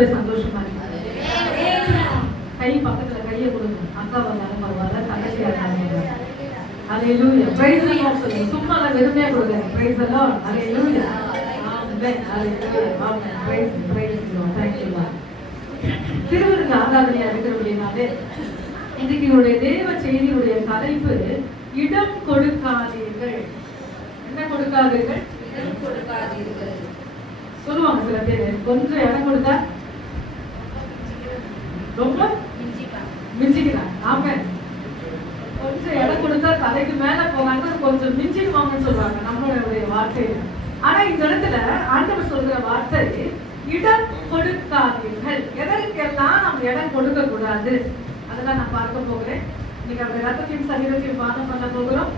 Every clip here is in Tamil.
ரொம்பவே சந்தோஷமா இருக்கு. கை பக்கத்துல கையை கொடுங்க. அக்கா வந்தாலும் பரவாயில்ல, தங்கச்சி இருந்தாலும். ஹல்லேலூயா. பிரைஸ் தி லார்ட் சொல்லுங்க. சும்மா வெறுமையா கொடுங்க. Price the Lord. Hallelujah. Amen. Hallelujah. Amen. Price the Lord. Thank you Lord. திருவிருந்து ஆராதனையா இருக்கிறவர்களாலே இன்னைக்கு என்னுடைய தேவ செய்தியுடைய தலைப்பு இடம் கொடுக்காதீர்கள். என்ன கொடுக்காதீர்கள்? இடம் கொடுக்காதீர்கள். சொல்லுவாங்க சில பேர், கொஞ்சம் இடம் கொடுத்தா ரொம்ப மிஞ்சிக்கிறாங்க. ஆமென். கொஞ்சம் இடம் கொடுத்தா தலைக்கு மேல போகாங்க, கொஞ்சம் மிஞ்சிடுவாங்கன்னு சொல்லுவாங்க நம்மளுடைய வார்த்தையில. ஆனா இந்த இடத்துல ஆண்டவர் சொல்ற வார்த்தை இடம் கொடுக்காதீர்கள். எதற்கெல்லாம் நம்ம இடம் கொடுக்க கூடாது அதெல்லாம் நான் பார்க்க போகிறேன். இன்னைக்கு அந்த ரத்தத்தையும் சரீரத்தையும் பானம் பண்ண போகிறோம்.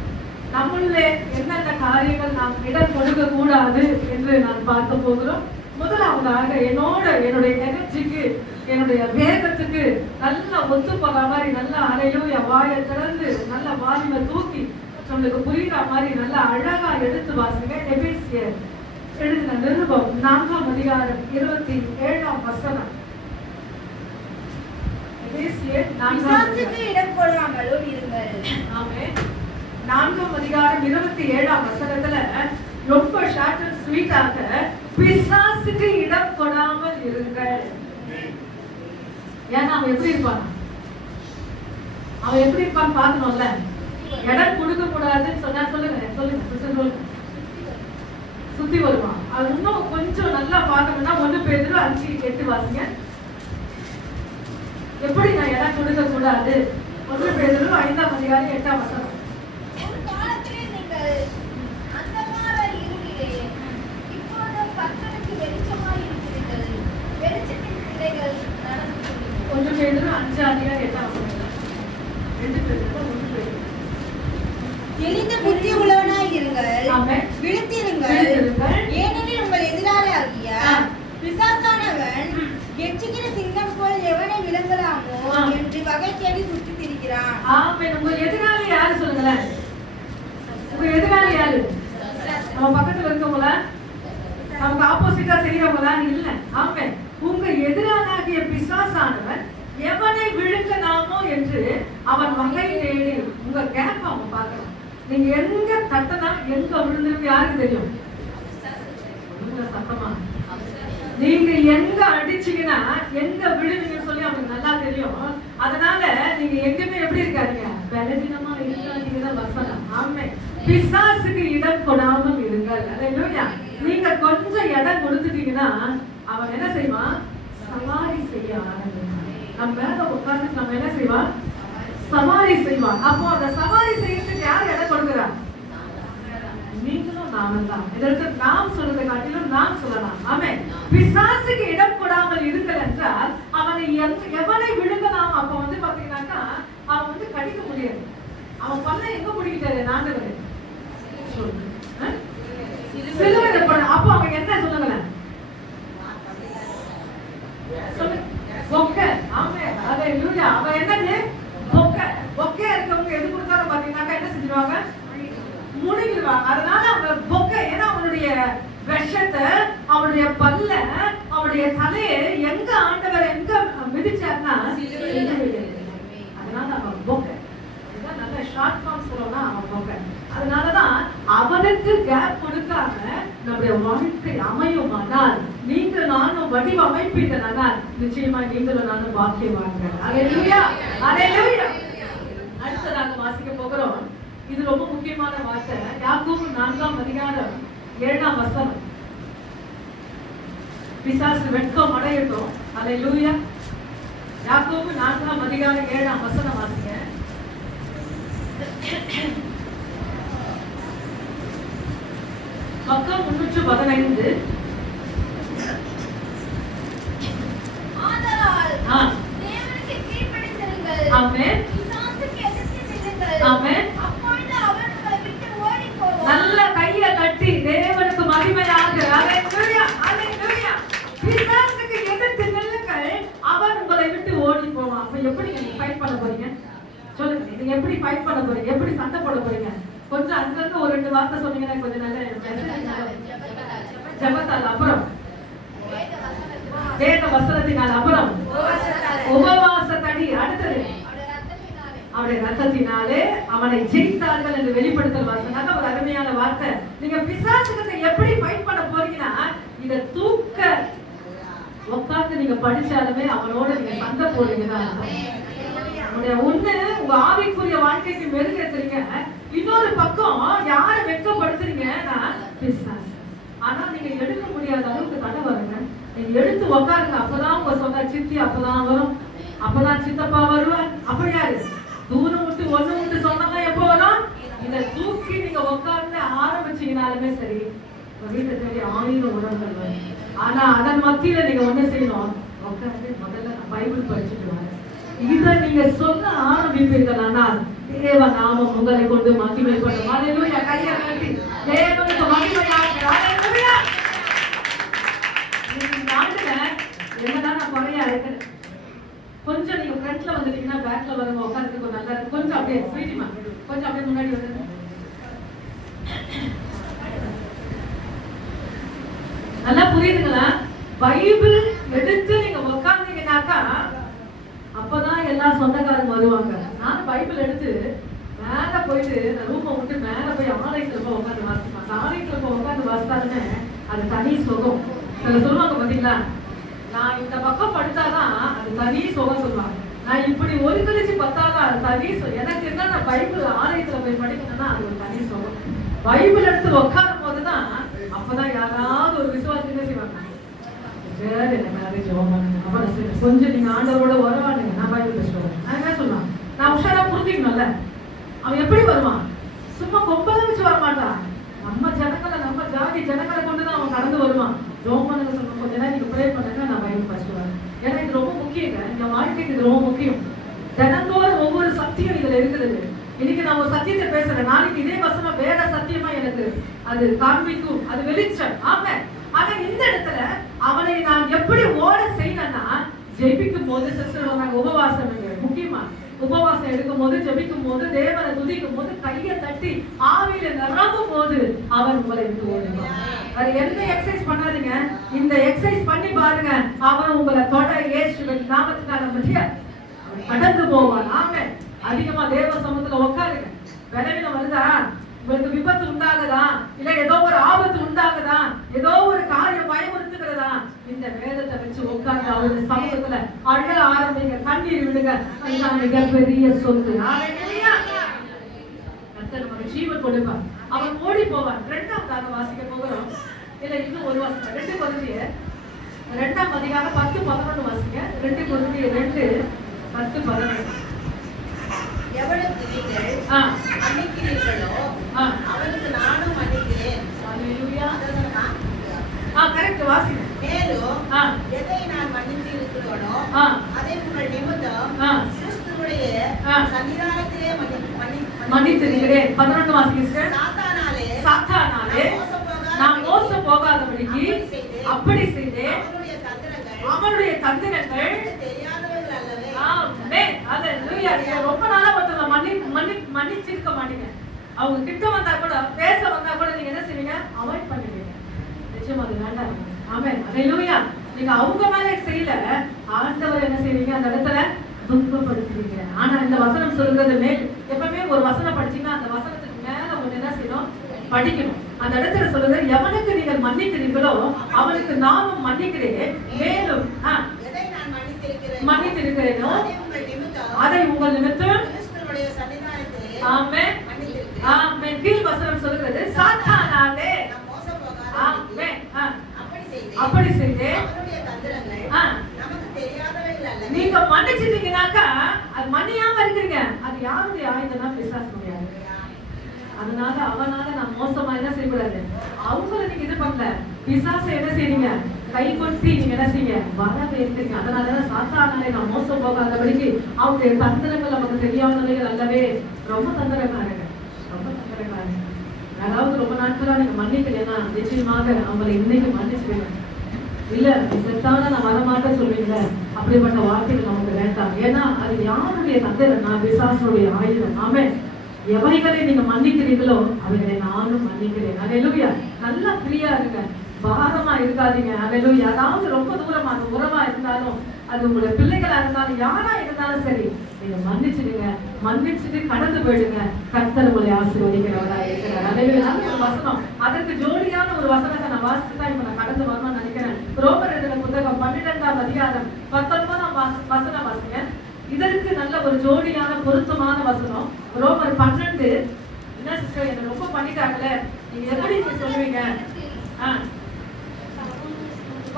நம்மளே என்னென்ன காரியங்கள் நாம் இடம் கொடுக்க கூடாது என்று நான் பார்க்க போகிறோம். முதலாவதாக என்னுடைய எனர்ஜிக்கு, என்னுடைய வேகத்துக்கு நல்ல ஒத்து போகிற மாதிரி நல்ல ஹல்லேலூயா வாயை திறந்து நல்ல வாலிமை தூக்கி நம்மளுக்கு புரியுற மாதிரி நல்ல அழகா எடுத்து வாசிங்க. எபேசியர் எழுதின நிருபம் 4ஆம் அதிகாரம் 27ஆம் வசனம். எபேசியர் 4ஆம் இடம் கொடாமலும் இருங்கள். ஆமென். 4ஆம் அதிகாரம் 27ஆம் வசனத்துல ரொம்ப ஷார்ட் அண்ட் ஸ்வீட்டாக பிசாசுக்கு இடம் கொடாமல் இருங்கள். ஏன்னா அவன் எப்படி இருப்பான் பாக்கணும்ல. இடம் கொடுக்க கூடாதுன்னு சொன்னா சொல்லுங்க சுத்தி வருவான். அது இன்னும் கொஞ்சம் நல்லா பார்க்கணும்னா 1 பேதுரு 5:8 வாசிங்க. எப்படி நான் இடம் கொடுக்க கூடாது? 1 பேதுரு 5ஆம் அதிகாரம் 8ஆம் வசனம். கொஞ்சம் பேதுரு 5ஆம் அதிகாரம் 8ஆம் வசனம். 2 பேதுரு 1 பேதுரு. தெளிந்த புத்தி உள்ளவனாய் இருங்கள். ஆமென். விழித்திருங்கள். ஏனெனில் உங்கள் எதிராளியாகிய பிசாசானவன் கெர்ச்சிக்கிற சிங்கம் போல் எவனை விளங்கலாமோ என்று வகை தேடி சுற்றித் திரிகிறான். ஆமென். உங்க எதிராளி யாரு சொல்லுங்களேன்? உங்க எதிராளி யாரு? நம்ம பக்கத்துல இருக்கவங்களா? நமக்கு ஆப்போசிட்டா செய்யறவங்களா? இல்ல. ஆமென். உங்க எதிரானாகிய பிசாசானவன் எவனை விழுங்கலாமோ என்று அவன் வகை தேடி, உங்க கேப் அவன் பார்க்கணும். நீங்க எங்க தட்டனா எங்க விழுந்துருக்கு யாருக்கு தெரியும்? சத்தமா நீங்க எங்க அடிச்சீங்கன்னா எங்க விழுவீங்கன்னு சொல்லி அவனுக்கு நல்லா தெரியும். அதனால நீங்க எங்கேயுமே எப்படி இருக்காதீங்க, பலவீனமா இருக்காதீங்க வசனம். ஆமென். பிசாசுக்கு இடம் கொடாமல் இருங்கள். ஹல்லேலூயா. நீங்க கொஞ்சம் இடம் கொடுத்துட்டீங்கன்னா அவன் என்ன செய்வான்? சவாரி செய்ய ஆரம்பிப்பான். நம்ம மேல உட்கார்ந்து நம்ம என்ன செய்வான்? சவாரி செய்வான். அப்போ அந்த சவாரி செய்யறதுக்கு யார் இடம் கொடுக்கிறார்? நீங்களும் நானும் தான். இதற்கு நாம் சொல்றதை காட்டிலும் நாம் சொல்லலாம். ஆமென். பிசாசுக்கு இடம் கொடாமல் இருக்கல் என்றால் அவனை எவனை விழுங்கலாம். அப்ப பாத்தீங்கன்னாக்கா அவன் கடிக்க முடியாது. அவன் பல்ல எங்க பிடிக்கிட்டாரு? நாண்டவர் சிலுவையில போட. அப்ப அவன் என்ன சொல்லுங்களேன்? பொக்கை. ஆமென். ஹல்லேலூயா. அவன் என்னது? பொக்கை இருக்கவங்க எது கொடுத்தாலும் பாத்தீங்கன்னாக்கா என்ன செஞ்சிருவாங்க? முழுகிடுவாங்க. அதனால அவங்க பொக்கை, ஏன்னா அவனுடைய விஷத்தை, அவனுடைய பல்ல, அவனுடைய தலையை எங்க ஆண்டவர் எங்க மிதிச்சார்னா அதனால அவன் பொக்கை. இதுதான் நல்ல ஷார்ட் ஃபார்ம் சொல்லணும்னா அவன் பொக்கை. அதனாலதான் அவனுக்கு கேப் கொடுக்காம நம்முடைய வாழ்க்கை அமையுமானால், நீங்க நானும் வடிவமைப்பீங்கனால் நிச்சயமா நீங்களும் நானும் பாக்கியவாங்க. ஹல்லேலூயா. ஹல்லேலூயா. அடுத்ததாக வாசிக்க போகிறோம். இது ரொம்ப முக்கியமான வார்த்தை. யாக்கோபு 4ஆம் அதிகாரம் 7ஆம் வசனம். பிசாசு வெட்கம் அடையட்டும். ஹல்லேலூயா. யாக்கோபு 4ஆம் அதிகாரம் 7ஆம் வசனம் வாசிங்க. பக்கம் 315. ஆதலால் தேவனுக்கு கீழ்ப்படிந்திருங்கள். ஆமென். பிசாசுக்கு எதிர்த்து நில்லுங்கள். ஆமென். அப்பொழுது அவர் உங்களை விட்டு ஓடிப் போவார். நல்ல கையை தட்டி தேவனுக்கு மகிமையாக. ஹல்லேலூயா. ஹல்லேலூயா. பிசாசுக்கு எதிர்த்து நில்லுங்கள், அவன் உங்களை விட்டு ஓடி போவான். அப்ப எப்படி நீங்க ஃபைட் பண்ண போறீங்க? சொல்லுங்க. நீங்க எப்படி ஃபைட் பண்ண போறீங்க? எப்படி சண்டை போட போறீங்க? கொஞ்சம் அங்கங்க ஒரு 2 வார்த்தை சொன்னீங்கன்னா கொஞ்சம் நல்ல ஜெபத்தால். அப்புறம் வேத வசனத்தினால், அப்புறம் உபவாசத்தடி, அடுத்தது அவருடைய ரத்தத்தினாலே அவனை ஜெயித்தார்கள் என்று வெளிப்படுத்தல் வார்த்தை. நல்ல ஒரு அருமையான வார்த்தை. நீங்க பிசாசுகளை எப்படி ஃபைட் பண்ண போறீங்கன்னா, இத தூக்க உட்கார்ந்து நீங்க படிச்சாலுமே அவனோட நீங்க சண்டை போடுறீங்கன்னா, உங்களுடைய ஒண்ணு உங்க ஆவிக்குரிய வாழ்க்கைக்கு மெருகேத்துறீங்க, இன்னொரு பக்கம் யாரை வெட்கப்படுத்துறீங்கன்னா பிசாசு. ஆனா நீங்க எடுக்க முடியாத அளவுக்கு தடை வருங்க. நீங்க எடுத்து உட்காருங்க, அப்பதான் உங்க சொந்த சித்தி அப்பதான் வரும், அப்பதான் சித்தப்பா வருவார். அப்படி யாரு தூரம் விட்டு ஒண்ணு விட்டு சொன்னா எப்போ வரும்? இத தூக்கி நீங்க உட்கார்ந்து ஆரம்பிச்சீங்கனாலுமே சரி, வீட்டை தேடி ஆயிரம் உறவுகள் வரும். ஆனா அதன் மத்தியில நீங்க ஒண்ணு செய்யணும், உட்கார்ந்து முதல்ல நான் பைபிள் படிச்சுட்டு வரேன். இத நீங்க சொல்ல ஆரம்பிப்பீர்கள், ஆனால் தேவ நாமம் உங்களை கொண்டு மகிமைப்படும். ஹல்லேலூயா. கையை கட்டி தேவனுக்கு மகிமையாக. ஹல்லேலூயா. இந்த நாட்டுல என்னதான் நான் குறையா இருக்கிறேன். கொஞ்சம் நீங்க ஃப்ரண்ட்ல வந்துட்டீங்கன்னா பேக்ல வரவங்க உட்கார்றதுக்கு நல்லா இருக்கும். கொஞ்சம் அப்படியே ஸ்வீட்டிமா, கொஞ்சம் அப்படியே முன்னாடி வந்துருங்க. நல்லா புரியுதுங்களா? பைபிள் எடுத்து நீங்க உட்கார்ந்தீங்கன்னாக்கா அப்பதான் எல்லா சொந்தக்காரங்க வருவாங்க. நான் பைபிள் எடுத்து மேல போயிட்டு ரூமை விட்டு மேல போய் ஆலயத்துல போய் உட்காந்து வாசிப்பாங்க. ஆலயத்துல போய் உட்காந்து வாசித்தாலுமே அது தனி சுகம். சில சொல்லுவாங்க பாத்தீங்களா, நான் இந்த பக்கம் படுத்தாதான் அது தனி சுகம் சொல்லுவாங்க. நான் இப்படி ஒரு கழிச்சு பத்தாதான் அது தனி சுகம். எனக்கு என்ன, நான் பைபிள் ஆலயத்துல போய் படிக்கணும்னா அது ஒரு தனி சுகம். பைபிள் எடுத்து உட்காரும் போதுதான் அப்பதான் யாராவது ஒரு விசுவாசத்தை செய்வாங்க, வேற எனக்கு ஜெபம் பண்ணுங்க, அப்ப கொஞ்சம் நீங்க ஆண்டவரோட உறவாடுங்க, நான் பைபிள் பேசுவேன். நான் என்ன சொல்லுவான், நான் உஷாரா புரிஞ்சுக்கணும்ல. அவன் எப்படி வருவான்? சும்மா கொம்பல வச்சு வரமாட்டான். நம்ம ஜனங்களை, நம்ம ஜாதி ஜனங்களை கொண்டுதான் அவன் கடந்து வருவான். ஜெபம் பண்ணுங்க சொல்லுவோம், கொஞ்ச நேரம் நீங்க ப்ரே பண்ணுங்க, நான் பைபிள் படிச்சுடுவேன். ஏன்னா இது ரொம்ப முக்கியங்க, இந்த வாழ்க்கைக்கு இது ரொம்ப முக்கியம். தினந்தோறும் ஒவ்வொரு சத்தியம் இதுல இருக்குது. இன்னைக்கு நான் ஒரு சத்தியத்தை பேசுறேன், நாளைக்கு இதே வசனம் வேற சத்தியமா எனக்கு அது காண்பிக்கும், அது வெளிச்சம். ஆமா. ஆனா இந்த இடத்துல அவனை நான் எப்படி ஓட செய்யணும்னா, ஜெபிக்கும் போது சிஸ்டர் உபவாசம் முக்கியமா. உபவாசம் எடுக்கும் போது, ஜெபிக்கும் போது, தேவனை துதிக்கும் போது, கையை தட்டி ஆவியில நிரம்பும் போது அவன் உங்களை விட்டு ஓடுவான். அது எந்த எக்ஸசைஸ் பண்ணாதீங்க, இந்த எக்ஸசைஸ் பண்ணி பாருங்க. அவன் உங்களை தொட இயேசுவின் நாமத்தினால கடந்து போவான். ஆமே. அதிகமா தேவ சமூகத்துல உட்காருங்க. விளைவில வருதா, உங்களுக்கு விபத்து உண்டாகுதா, இல்ல ஏதோ ஒரு ஆபத்து உண்டாகுதா, ஏதோ ஒரு காரியம் பயமுறுத்துகிறதா, இந்த வேதத்தை வச்சு உட்கார்ந்து அவருடைய சமூகத்துல அழ ஆரம்பிங்க, கண்ணீர் விடுங்க. அதுதான் மிகப்பெரிய சொத்து. கர்த்தர் நமக்கு ஜீவன் கொடுப்பார். அவன் ஓடி போவான். 2ஆம் வாசிக்க போகிறோம். இல்ல இன்னும் ஒரு வாசிக்க, 2 கொரிந்தியர் 2ஆம் அதிகாரம் 10-11 வாசிங்க. 2 கொரிந்தியர் 2:10-11. எவனுக்கு நீங்கள் மன்னிக்கிறீர்களோ அவனுக்கு நானும் மன்னிக்கிறேன். ஹல்லேலூயா. கரெக்ட் வாசிங்க. மேலும் எதை நான் மன்னித்திருக்கிறேனோ அதை உங்கள் நிமித்தம் கிறிஸ்துவுடைய சன்னிதானத்திலே மன்னித்திருக்கிறேன். 11 வாசிங்க. சாத்தானாலே நான் மோசம் போகாதபடிக்கு அப்படி செய்தேன். அவனுடைய தந்திரங்கள் தெரியாதவர்கள் அல்லவே. ஆமென். ஹல்லேலூயா. ரொம்ப நாளா மன்னிச்சிருக்க மாட்டீங்க. அவங்க கிட்ட வந்தா கூட, பேச வந்தா கூட நீங்க என்ன செய்வீங்க? அவாய்ட் பண்ணுவீங்க. நிச்சயமா அது வேண்டாம். ஆமென். ஹல்லேலூயா. நீங்க அவங்க மேல செய்யல, ஆண்டவர் என்ன செய்வீங்க? அந்த இடத்துல துன்பப்படுத்துவீங்க. ஆனா இந்த வசனம் சொல்றது மேல், எப்பவுமே ஒரு வசனம் படிச்சீங்கன்னா அந்த வசனத்துக்கு மேல ஒண்ணு என்ன செய்யணும்? படிக்கணும். அந்த இடத்துல சொல்றது, எவனுக்கு நீங்கள் மன்னிக்கிறீர்களோ அவனுக்கு நானும் மன்னிக்கிறேன். மேலும் மன்னித்திருக்கிறேனோ அதை உங்கள் நிமித்தம். ஆமென். ஆமென். கீழ் வசனம் சொல்கிறது, சாத்தானாலே ஆமென் அப்படி செய்தேன். நீங்க மன்னிச்சிட்டீங்கன்னாக்கா அது மன்னியாம இருக்கிறீங்க, அது யாருடைய ஆயுதம்னா பிசாசுடைய ஆயுதம். அதனால அவனால நான் மோசமா என்ன செய்யக்கூடாது, அவங்கள நீங்க இது பண்ணல, பிசாசை என்ன செய்றீங்க? கை கொட்டி நீங்க என்ன செய்ய வரவேற்கிறீங்க. அதனாலதான் சாத்தானாலே நான் மோசம் போகாதபடிக்கு அவருடைய தந்திரங்கள் நமக்கு தெரியாதவைகள் அல்லவே. ரொம்ப தந்திரக்காரங்க, ரொம்ப தந்திரக்காரங்க. அதாவது ரொம்ப நாட்களா நீங்க மன்னிக்கலைன்னா நிச்சயமாக அவங்களை இன்னைக்கு மன்னிச்சுடுங்க. இல்ல செத்தான நான் வரமாட்டேன் சொல்றீங்க, அப்படிப்பட்ட வார்த்தைகள் நமக்கு வேண்டாம். ஏன்னா அது யாருடைய தந்திரம்? நான் பிசாசுடைய ஆயுதம். ஆமென். எவைகளை நீங்க மன்னிக்கிறீங்களோ அவைகளை நானும் மன்னிக்கிறேன். ஹல்லேலூயா. நல்லா ஃப்ரீயா இருங்க, பாரமா இருக்காதீங்க. ஹல்லேலூயா. அதாவது ரொம்ப தூரமா அந்த உறவா அது உங்களுடைய பிள்ளைகளா இருந்தாலும் யாரா இருந்தாலும் சரி, நீங்க மன்னிச்சிடுங்க, மன்னிச்சுட்டு கடந்து போயிடுங்க. கர்த்தர் உங்களை ஆசீர்வதிக்கிறவரா இருக்கிறார். நல்ல ஒரு வசனம், அதற்கு ஜோடியான ஒரு வசனத்தை நான் வாசிச்சுதான் இப்ப நான் கடந்து வரணும்னு நினைக்கிறேன். ரோமர் எழுதின புத்தகம் 12ஆம் அதிகாரம் 19ஆம் வசனம் வாசிங்க. இதற்கு நல்ல ஒரு ஜோடியான பொருத்தமான வசனம் ரோமர் 12. என்ன சிஸ்டர், என்ன ரொம்ப பண்ணிட்டாங்களே, நீங்க எப்படி நீங்க சொல்லுவீங்க?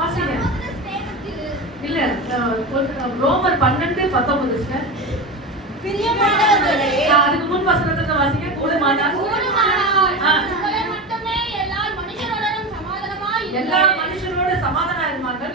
வாசிங்க. இல்ல, ரோமர் 12:19 சிஸ்டர். பிரியமானவர்களே, அதுக்கு முன் வசனத்தை வாசிங்க. கூடுமானால் எல்லா மனுஷரோட சமாதானம் இருப்பார்கள்.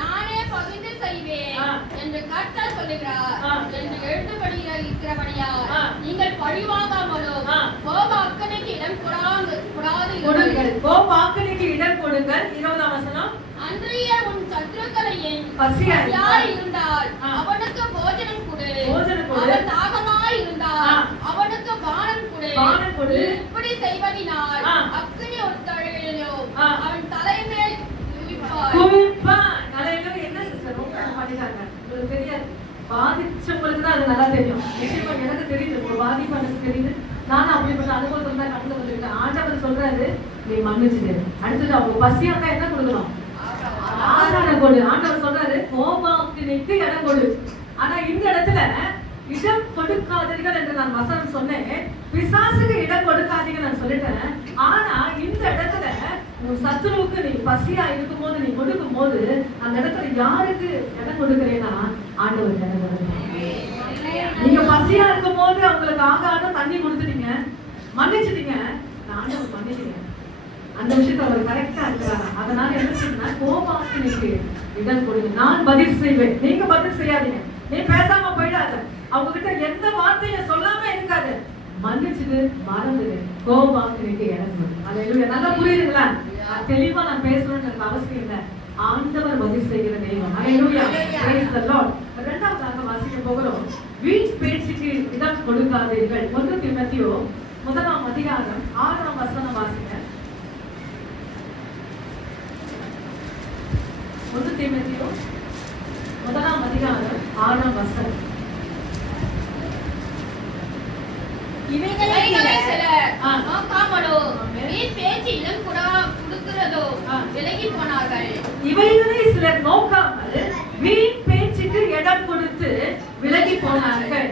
நானே பகிர்ந்து செய்வேன் என்று கர்த்தர் சொல்லுகிறார் என்று எழுதப்பட்டிருக்கிறபடியால் நீங்கள் பழிவாங்காமலும் கோப அக்கினிக்கு இடம் கொடாதீர்கள். கோப அக்கினிக்கு இடம் கொடுங்கள். 20ஆம் வசனம். அன்றைய உன் சத்துருக்களையும் பசியாய் இருந்தால் அவனுக்கு போஜனம் கொடு, போஜனம் கொடு. அவன் தாகமாய் இருந்தால் அவனுக்கு பானம் கொடு. பானம் கொடு. இப்படி செய்வதினால் அக்கினி உன் தலையிலும் அவன் தலைமேல் குவிப்பான். தலையில என்ன சிஸ்டர் ரொம்ப பண்ணிட்டாங்க, உங்களுக்கு தெரியாது. பாதிச்சவங்களுக்கு தான் அது நல்லா தெரியும். நிச்சயமா எனக்கு தெரியுது, ஒரு பாதிப்பு எனக்கு தெரியுது. நானும் அப்படிப்பட்ட அனுபவத்துல தான் கடந்து வந்துருக்கேன். ஆண்டவர் சொல்றாரு, நீ மன்னிச்சுடு. அடுத்தது அவங்க பசியா தான் என்ன கொடுக்கணும்? ஆதாரம் கொடு. ஆண்டவர் சொல்றாரு, கோபாக்கினிக்கு இடம் கொடு. ஆனா இந்த இடத்துல இடம் கொடுக்காதீர்கள் என்று நான் வசனம் சொன்னேன். பிசாசுக்கு இடம் கொடுக்காதீங்க நான் சொல்லிட்டேன். ஆனா இந்த இடத்துல உன் சத்துருவுக்கு நீ பசியா இருக்கும் போது நீ கொடுக்கும் போது அந்த இடத்துல யாருக்கு இடம் கொடுக்கிறேன்னா ஆண்டவர் இடம் கொடுக்கிறேன். நீங்க பசியா இருக்கும் போது அவங்களுக்கு ஆகாரம் தண்ணி கொடுத்துட்டீங்க, மன்னிச்சுட்டீங்க, ஆண்டவர் மன்னிச்சீங்க. அந்த விஷயத்த அவர் கரெக்டா இருக்கிறாரா? அதனால என்ன செய்யணும்னா கோபாக்கினிக்கு இடம் கொடுங்க. நான் பதில் செய்வேன், நீங்க பதில் செய்யாதீங்க. நீ பேசாம போயிடாத, அவங்க கிட்ட எந்த வார்த்தையும் சொல்லாம இருக்காது. மன்னிச்சுட்டு மறந்துடு. கோபாக்கினிக்கு இடம் கொடு. அல்லேலூயா. நல்லா புரியுதுங்களா? தெளிவா நான் பேசணும்னு எனக்கு அவசியம் இல்லை. ஆண்டவர் பதில் செய்கிற தெய்வம். அல்லேலூயா. Praise the Lord. இரண்டாவதாக வாசிக்க போகிறோம். வீண் பேச்சுக்கு இடம் கொடுக்காதீர்கள். 1 தீமோத்தேயு 1ஆம் அதிகாரம் 6ஆம் வசனம் வாசிங்க. 1 தீமோத்தேயு 1ஆம் அதிகாரம் 6ஆம் வசனம். இவைகளை சிலர் நோக்காமலோ வீண் பேச்சு இடம் கொடுக்கிறதோ விலகி போனார்கள். இவைகளை சிலர் நோக்காமல் வீண் பேச்சுக்கு இடம் கொடுத்து விலகி போனார்கள்.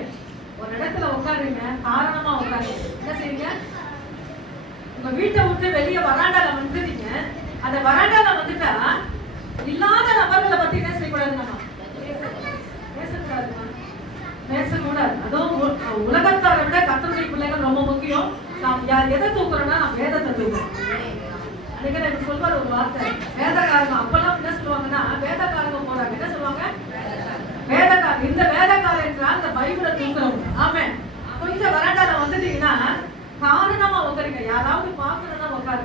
ஒரு இடத்துல உட்காருங்க, காரணமா உட்காருங்க. என்ன செய்யுங்க? உங்க வீட்டை விட்டு வெளியே வராண்டால வந்துட்டீங்க. அந்த வராண்டால வந்துட்டா இல்லாத நபர்களை பத்தி என்ன செய்யக்கூடாது? நம்ம பேசக்கூடாதுமா, பேசக்கூடாது. அதுவும் உலகத்தாரை விட கர்த்தருடைய பிள்ளைகள் ரொம்ப முக்கியம். நாம் எதை தூக்குறோம்னா நாம் வேதத்தை தூக்குறோம். அன்னைக்கு எனக்கு சொல்வார் ஒரு வார்த்தை, வேதக்காரங்க. அப்பெல்லாம் என்ன சொல்லுவாங்கன்னா வேதக்காரங்க போறாங்க. என்ன சொல்லுவாங்க? வேதக்காரங்க. இந்த வேதக்காரன் என்றால் இந்த பைபிளை தூக்குறவங்க. ஆமே. கொஞ்சம் வராண்டால வந்துட்டீங்கன்னா காரணமா உட்காருங்க. யாராவது பாக்கணும்னா உட்காரு.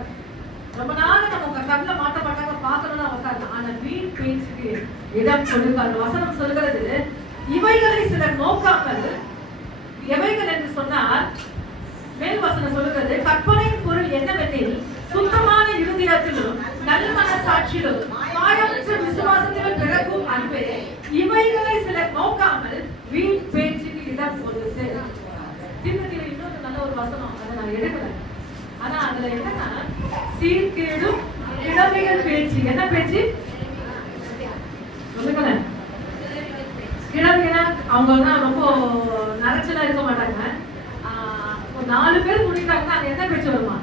ரொம்ப நாள் நம்ம கண்ணுல மாட்ட மாட்டாங்க, பாக்கணும்னா உட்காரு. ஆனா வீண் பேச்சுக்கு இடம் கொடுக்காது. வசனம் சொல்கிறது, இவைகளை சிலர் நோக்காமல். எவைகள் என்று சொன்னால் மேல் வசனம் சொல்லுகிறது, கற்பனையின் பொருள் என்னவெனில் சுத்தமான இருதயத்திலும் நல்மனசாட்சியிலும் மாயமற்ற விசுவாசத்திலும் பிறக்கும் அன்பே. இவைகளை சிலர் நோக்காமல் வீண் பேச்சுக்கு இடம் கொடுத்து. தீமோத்தேயுல இன்னொரு நல்ல ஒரு வசனம், அதை நான் எடுக்கல. ஆனா அதுல என்னன்னா சீர்கேடும் கிழமைகள் பேச்சு. என்ன பேச்சு சொல்லுங்களேன்? கிழமைனா அவங்க ரொம்ப நரைச்சலா இருக்க மாட்டாங்க. ஒரு 4 பேர் முடிக்கிறாங்கன்னா அது என்ன பேச்சு வருமா?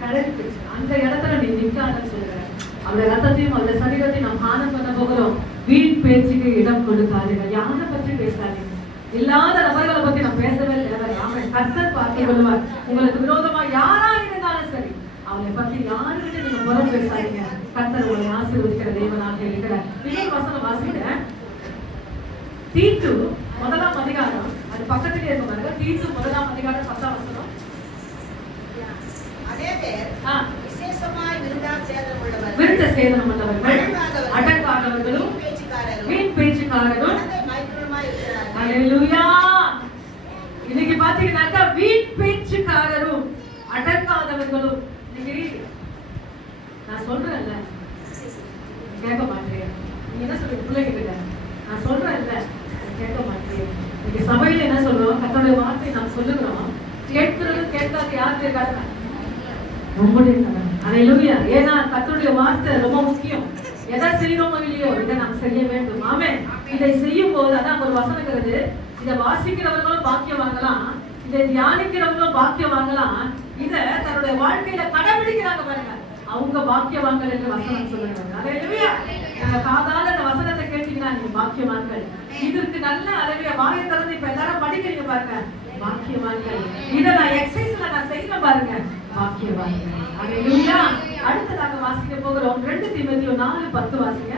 கடல் பேச்சு. அந்த இடத்துல நீ நிற்காதன்னு சொல்லுறேன். அவருடைய ரத்தத்தையும் அவருடைய சரீரத்தையும் நாம் ஆனம் பண்ண போகிறோம். வீண் பேச்சுக்கு இடம் கொடுக்காதீங்க. யாரை பற்றி பேசாதீங்க. இல்லாத நபர்களை பத்தி நான் பேசவே தேவை. அவன் கர்த்தர் பார்த்து கொள்வார். உங்களுக்கு விரோதமா யாரா இருந்தாலும் சரி, அவளை பத்தி யாருக்கிட்ட நீங்க புறம் பேசாதீங்க. கர்த்தர் உங்களை ஆசீர்வதிக்கிற தேவனாக இருக்கிறார். இன்னொரு வசனம் வாசிக்கிறேன். தீத்து 1ஆம் அதிகாரம், அது பக்கத்திலே இருக்க பாருங்க. தீத்து 1ஆம் அதிகாரம் 10ஆம் வசனம். அதே பேர் விசேஷமாய் விருத்த சேதனம் உள்ளவர்கள், அடங்காதவர்களும் வீண் பேச்சுக்காரரும். அல்லேலூயா. இன்னைக்கு பாத்தீங்கன்னாக்கா வீண் பேச்சுக்காரரும் அடங்காதவர்களும். இன்னைக்கு நான் நான் சொல்றேன்ல, கேட்க மாட்டேன். நீ என்ன சொல்ற பிள்ளைங்க கிட்ட? நான் சொல்றேன்ல, கேட்க மாட்டேன். இன்னைக்கு சபையில என்ன சொல்றோம்? கர்த்தருடைய வார்த்தை நாம் சொல்லுகிறோம். கேட்கிறது கேட்காத யார் கேட்காத? நம்முடைய கடன். அல்லேலூயா. ஏன்னா கர்த்தருடைய வார்த்தை ரொம்ப முக்கியம். எதை செய்யறோமோ இல்லையோ இதை நாம் செய்ய வேண்டும். ஆமென். இதை செய்யும் போது அதான் ஒரு வசனம் இருக்கிறது. இதை வாசிக்கிறவர்களும் பாக்கியம் வாங்கலாம், இதை தியானிக்கிறவங்களும் பாக்கியம் வாங்கலாம், இதை தன்னுடைய வாழ்க்கையில கடைபிடிக்கிறாங்க பாருங்க, அவங்க பாக்கியவான்கள் என்று வசனம் சொல்லுறாங்க. அல்லேலூயா. அந்த காதால அந்த வசனத்தை கேட்டீங்கன்னா நீங்க பாக்கியவான்கள். இதற்கு நல்ல அளவிய வாயை திறந்து இப்ப எல்லாரும் படிக்கிறீங்க பாருங்க, பாக்கியவான்கள். இதை நான் எக்ஸசைஸ்ல நான் செய்யணும் பாருங்க, பாக்கியவான்கள். அல்லேலூயா. அடுத்ததாக வாசிக்க போகிறோம் 2 தீமோத்தேயு 4:10 வாசிங்க.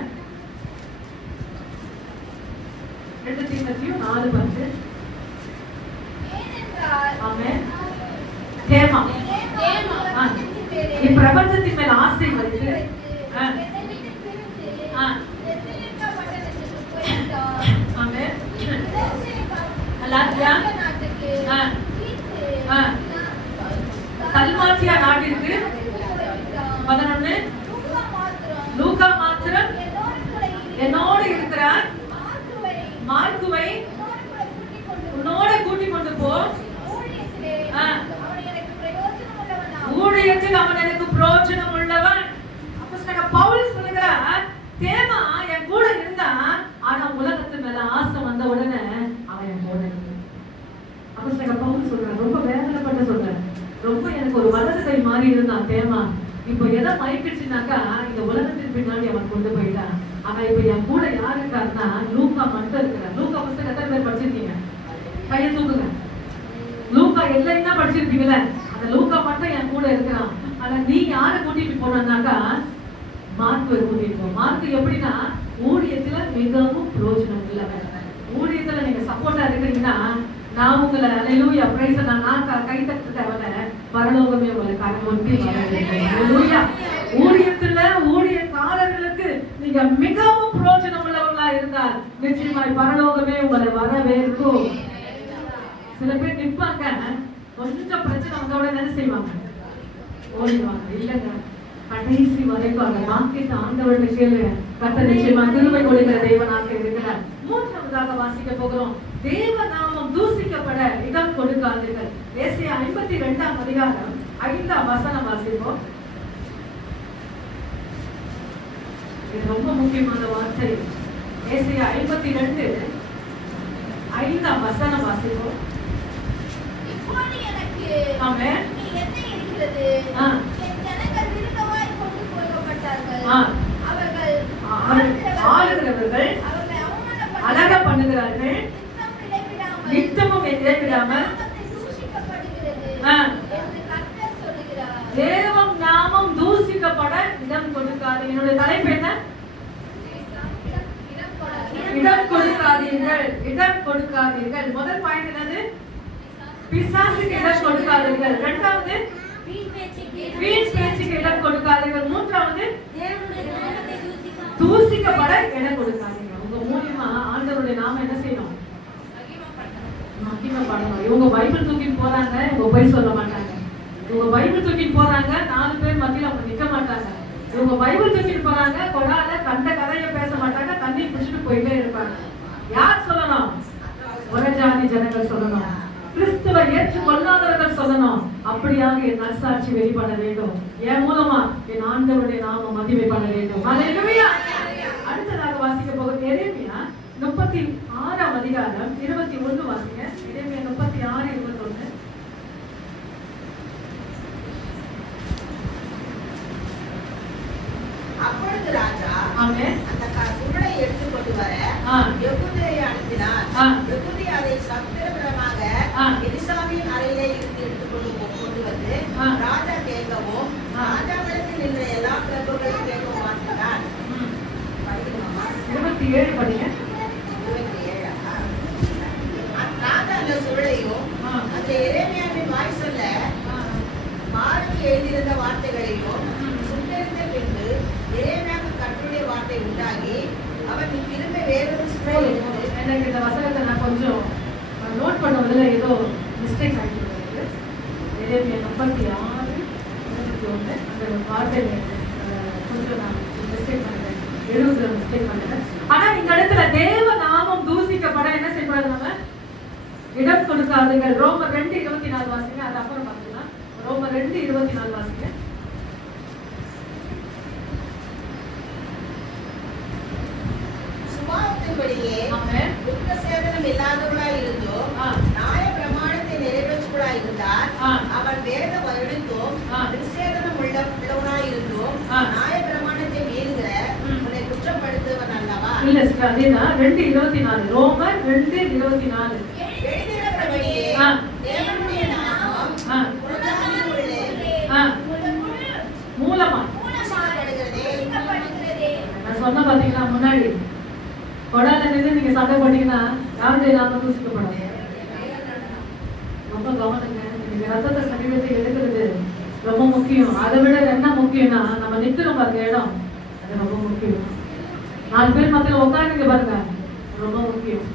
2 தீமோத்தேயு 4:10. ஆமென். தேமா இப்பிரபஞ்சத்தின் மேல் ஆசை வைத்து கல்மாத்தியா நாட்டிற்கு 11 லூக்கா மாத்திரம் என்னோடு இருக்கிறார், மார்க்குவை உன்னோட கூட்டிக் கொண்டு போ, ஊழியத்தில் அவன் எனக்கு பிரயோஜனம் உள்ளவன். அப்போஸ்தலன் பவுல் சொல்லுகிறார், தேமா என் கூட இருந்தான், ஆனா உலகத்து மேல ஆசை வந்த உடனே அவன் என் கூட இருந்தான். அப்போஸ்தலன் பவுல் சொல்றார், ரொம்ப வேதனைப்பட்டு சொல்றார், ரொம்ப எனக்கு ஒரு வலது கை மாறி இருந்தான் தேமா, இப்போ எதை மயக்கிடுச்சுனாக்கா இந்த உலகத்தின் பின்னாடி அவன் கொண்டு போயிட்டான். ஆனா இப்ப என் கூட யாரு இருக்காருன்னா லூக்கா மட்டும் இருக்கிறார். லூக்கா புத்தகம் எத்தனை பேர் படிச்சிருக்கீங்க? கையை தூக்குங்க. லூக்கா எல்லாம் படிச்சிருப்பீங்களே, அந்த லூக்கா மட்டும் என் கூட இருக்கிறான். ஆனா நீ யாரை கூட்டிட்டு போனாக்கா மார்க்குவை கூட்டிட்டு போ. மார்க்கு எப்படின்னா ஊழியத்துல மிகவும் பிரயோஜனம் உள்ளவன். ஊழியத்துல நீங்க சப்போர்ட்டா இருக்கிறீங்கன்னா நான் உங்களை அல்லேலூயா பிரைஸ் நான் கை தட்டு தேவல, பரலோகமே உங்களை கரமொட்டி அல்லேலூயா. ஊழியத்துல ஊழியக்காரர்களுக்கு நீங்க மிகவும் பிரயோஜனம் உள்ளவர்களா இருந்தால் நிச்சயமாய் பரலோகமே உங்களை வரவேற்கும். சில பேர் நிற்பாங்க, கொஞ்சம் பிரச்சனை வந்தோட என்ன செய்வாங்க? ஓடிவாங்க. இல்லைங்க, கடைசி வரைக்கும் அந்த வாக்கியத்தை ஆண்டவர்கிட்ட கேளுங்க. கர்த்தர் நிச்சயமா கிருபை கொடுக்கிற தேவனாக இருக்கிறார். மூன்றாவதாக வாசிக்க போகிறோம், தேவ நாமம் தூசிக்கப்பட இடம் கொடுக்காதீர்கள். ஏசாயா 52ஆம் அதிகாரம் 5ஆம் வசனம் வாசிப்போம். இது ரொம்ப முக்கியமான வார்த்தை. ஏசாயா 52 5ஆம் வசனம் வாசிப்போம். ஆமென். ஆளுகிறவர்கள் அழக பண்ணுகிறார்கள், நித்தமும் இடைவிடாமல் தேவம் நாமம் தூசிக்கப்பட இடம் கொடுக்காது. என்னுடைய தலைப்பு என்ன? இடம் கொடுக்காதீர்கள், இடம் கொடுக்காதீர்கள். முதல் பாயிண்ட் என்னது? பிசாசுக்கு இடம் கொடுக்காதீர்கள். இரண்டாவது வீண் பேச்சுக்கு இடம் கொடுக்காதீர்கள். மூன்றாவது தூசிக்கப்பட இடம் கொடுக்காதீங்க. உங்க மூலியமா ஆண்டவருடைய நாம என்ன செய்யணும்? மகிமைப்படணும். இவங்க பைபிள் தூக்கிட்டு போறாங்க, இவங்க போய் சொல்ல மாட்டாங்க. இவங்க பைபிள் தூக்கிட்டு போறாங்க, 4 பேர் மத்தியில அவங்க நிக்க மாட்டாங்க. இவங்க பைபிள் தூக்கிட்டு போறாங்க, கொடால கண்ட கதைய பேச மாட்டாங்க, தண்ணி பிடிச்சிட்டு போயிட்டே இருப்பாங்க. யார் சொல்லணும்? ஒரு ஜாதி ஜனங்கள் சொல்லணும். கிறிஸ்துவை ஏற்றுக்கொள்ளாதவர்கள் சொல்லணும். அப்படியாக என் நற்சாட்சி வெளிப்பட வேண்டும். என் மூலமா என் ஆண்டவருடைய நாம மகிமைப்பட வேண்டும். அல்லேலூயா. அடுத்ததாக வாசிக்க போகும் எரேமியா 36ஆம் அதிகாரம் 21 வாசிங்க. எரேமியா 36:21. அப்பொழுது ராஜா ஆமென். அந்த சுருளை எடுத்துக் கொண்டு வர யெகூதியை அனுப்பினார். யெகூதி அதை சத்திரவிடமாக எலிசாவின் அறையிலே இருந்து எடுத்துக்கொண்டு வந்து ராஜா கேட்கவும் ராஜாவிடத்தில் நின்ற எல்லா பிரபுக்களும் கேட்கவும் வாசித்தார். 27 படிங்க. 27. ராஜா அந்த சுருளையும் அந்த எரேமியாவின் வாய் சொல்ல மார்க்கு எழுதியிருந்த வார்த்தைகளையும் சுட்டெரிந்த பின்பு எரேமியாவுக்கு கர்த்தருடைய வார்த்தை உண்டாகி அவன் திரும்ப வேறொரு சுருளை எடுத்து. எனக்கு இந்த வசனத்தை நான் கொஞ்சம் நோட் பண்ணுவதில் ஏதோ மிஸ்டேக் ஆகிட்டு. எரேமியா 36:21 அந்த வார்த்தை கொஞ்சம் நான் மிஸ்டேக் பண்ணிட்டேன், 70 மிஸ்டேக் பண்ணிட்டேன். ஆனா இந்த இடத்துல தேவ நாமம் தூசிக்கப்பட என்ன செய்யக்கூடாது? நம்ம இடம் கொடுக்காதுங்க. ரோமர் 2:24 வாசிங்க. அது அப்புறம் பார்த்துக்கலாம். ரோமர் 2:24 வாசிங்க. சுபாவத்தின்படியே துக்க சேதனம் இல்லாதவளாய் இருந்தோம், நியாய பிரமாணத்தை நிறைவேற்றுவளாய் இருந்தார். அவன் வேத வருடத்தும் நிர்சேதனம் உள்ளவனாய் இருந்தோம், நியாய பிரமாணத்தை மீறுகிற உன்னை குற்றப்படுத்துவன் அல்லவா? இல்ல சிஸ்டர், அதேதான் 2:24. ரோமர் 2:24. எழுதியிருக்கிறபடியே தேவனுடைய நாமம் புறஜாதிகளுள்ளே மூலமா பூஷிக்கப்படுகிறதே. நான் சொன்ன பாத்தீங்கன்னா, முன்னாடி கொடால நின்று நீங்க சண்டை போட்டீங்கன்னா யாருடைய நாமம் தூசிக்கப்படாது. ரொம்ப கவனங்க. நீங்க ரத்தத்தை சரீரத்தை எடுக்கிறது ரொம்ப முக்கியம். அதை விட என்ன முக்கியம்னா, நம்ம நிக்கிறோம் பாருங்க இடம், அது ரொம்ப முக்கியம். 4 பேர் மத்தியில உட்காருங்க பாருங்க, ரொம்ப முக்கியம்.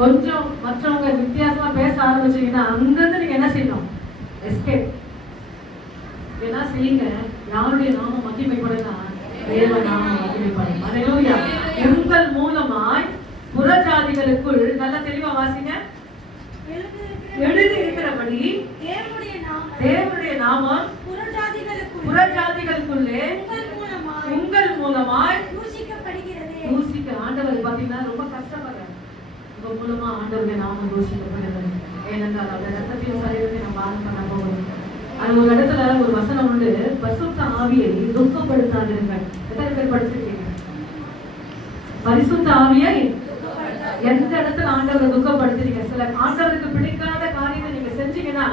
கொஞ்சம் மற்றவங்க வித்தியாசமா பேச ஆரம்பிச்சீங்கன்னா அங்கிருந்து நீங்க என்ன செய்யணும்? எஸ்கேப். என்ன செய்யுங்க? யாருடைய நாமம் மகிமைப்படுனா தேவ நாமம் மகிமைப்படும். அல்லேலூயா. உங்கள் மூலமாய் புறஜாதிகளுக்குள், நல்ல தெளிவா வாசிங்க, எழுதி இருக்கிறபடி தேவனுடைய நாமம் புறஜாதிகளுக்குள்ளே உங்கள் மூலமாய் தூசிக்க. ஆண்டவர் பாத்தீங்கன்னா ரொம்ப கஷ்டப்படுறாரு. உங்க மூலமா ஆண்டவருடைய நாமம் தூசிக்கப்படுகிறது. ஏனென்றால் அந்த ரத்தத்தையும் சரீரத்தையும் நம்ம பானம் பண்ண போகிறோம். அது ஒரு இடத்துல ஒரு வசனம் உண்டு, பரிசுத்த ஆவியை துக்கப்படுத்தாதிருங்கள். எத்தனை பேர் படிச்சிருக்கீங்க? பரிசுத்த ஆவியை எந்த இடத்துல ஆண்டவரை துக்கப்படுத்துறீங்க? சில ஆண்டவருக்கு பிடிக்காத காரியத்தை நீங்க செஞ்சீங்கன்னா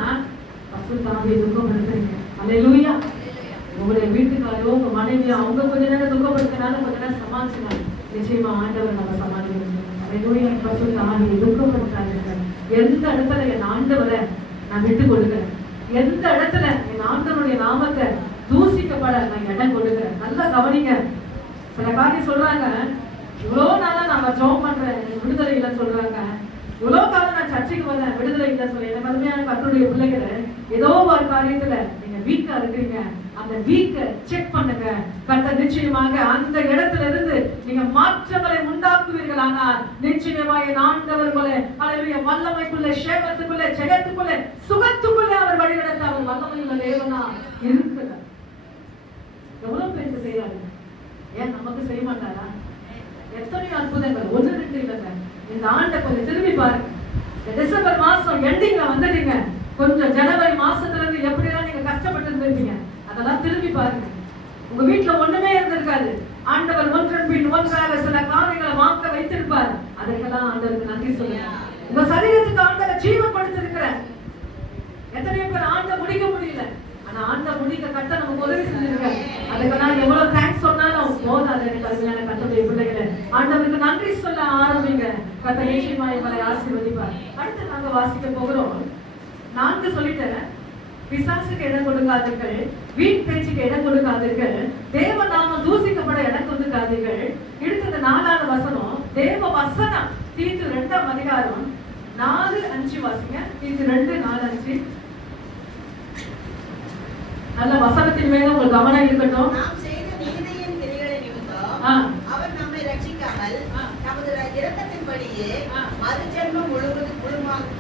பரிசுத்த ஆவியை துக்கப்படுத்துறீங்க. அல்லேலூயா. உங்களுடைய வீட்டுக்காரோ உங்க மனைவியோ அவங்க கொஞ்ச நேரம் துக்கப்படுத்தினாலும் கொஞ்ச நேரம் சமாளிச்சுனாலும் நிச்சயமா ஆண்டவர் நம்ம சமாளிக்கணும். அல்லேலூயா. பரிசுத்த ஆவியை துக்கப்படுத்தாதிருங்கள். எந்த இடத்துல என் ஆண்டவரை நான் விட்டு கொடுக்கிறேன், எந்த இடத்துல என் ஆண்டவருடைய நாமத்தை தூசிக்கப்பட நான் இடம் கொடுக்கிறேன். நல்லா கவனிங்க. சில காரியம் சொல்றாங்க, இவ்வளவு நாளா நம்ம ஜெபம் பண்றேன், விடுதலை இல்லைன்னு சொல்றாங்க. இவ்வளவு காலம் நான் சர்ச்சைக்கு வரேன், விடுதலை இல்லை சொல்ல. எனக்கு அருமையான கர்த்தருடைய பிள்ளைகளை, ஏதோ ஒரு காரியத்துல நீங்க வீக்கா இருக்கிறீங்க, அந்த வீக்க செக் பண்ணுங்க. கர்த்தர் நிச்சயமாக அந்த இடத்துல இருந்து நீங்க மாற்றங்களை உண்டாக்குவீர்கள். ஆனால் நிச்சயமாக என் ஆண்டவர் போல அல்லேலூயா வல்லமைக்குள்ள, சேவத்துக்குள்ள, ஜெயத்துக்குள்ள, சுகத்துக்குள்ள அவர் வழிநடத்த அவர் வல்லமையுள்ள தேவனா இருக்கிறார். எவ்வளவு பேருக்கு செய்யறாரு? ஏன் நமக்கு செய்ய மாட்டாரா? எத்தனையோ அற்புதங்கள், 1 2 இல்லைங்க. இந்த ஆண்டை கொஞ்சம் திரும்பி பாருங்க. இந்த டிசம்பர் மாசம் எண்டிங்ல வந்துட்டீங்க. கொஞ்சம் ஜனவரி மாசத்துல இருந்து எப்படிலாம் நீங்க கஷ்டப்பட்டு இருந்திருப்பீங்க, அதெல்லாம் திரும்பி பாருங்க. உங்க வீட்டுல ஒண்ணுமே இருந்திருக்காது. ஆண்டவர் ஒன்றன் பின் ஒன்றாக சில காரியங்களை வாங்க வைத்திருப்பார். அதற்கெல்லாம் ஆண்டவருக்கு நன்றி சொல்லுங்க. உங்க சரீரத்துக்கு ஆண்டவர் ஜீவன் கொடுத்திருக்கிற எத்தனையோ பேர் ஆண்ட முடிக்க முடியல, ஆனா ஆண்ட முடிக்க கட்ட நமக்கு உதவி செஞ்சிருக்க. அதுக்கெல்லாம் எவ்வளவு தேங்க்ஸ் சொன்னாலும் போதாது. எனக்கு அருமையான கர்த்தருடைய பிள்ளைகளை ஆண்டவருக்கு நன்றி சொல்ல ஆரம்பிங்க. கர்த்தர் நிச்சயமா இவங்களை ஆசீர்வதிப்பார். அடுத்து நாங்க வாசிக்க போகிறோம். 4 சொல்லிட்டேன். பிசாசுக்கு இடம் கொடுக்காதீர்கள், வீண் பேச்சுக்கு இடம் கொடுக்காதீர்கள், தேவ நாமம் தூசிக்கப்பட இடம் கொடுக்காதீர்கள். அடுத்தது 4வது வசனம், தேவ வசனம். தீத்து 2ஆம் அதிகாரம் 4:5 வாசிங்க. தீத்து 2:4-5. நல்ல வசனத்தின் மேல உங்கள் கவனம் இருக்கட்டும். நாம் செய்த நீதியின் கிரியைகளை நிமித்தம் அவர் நம்மை ரட்சிக்காமல் நமது இரக்கத்தின்படியே மறுஜென்மம்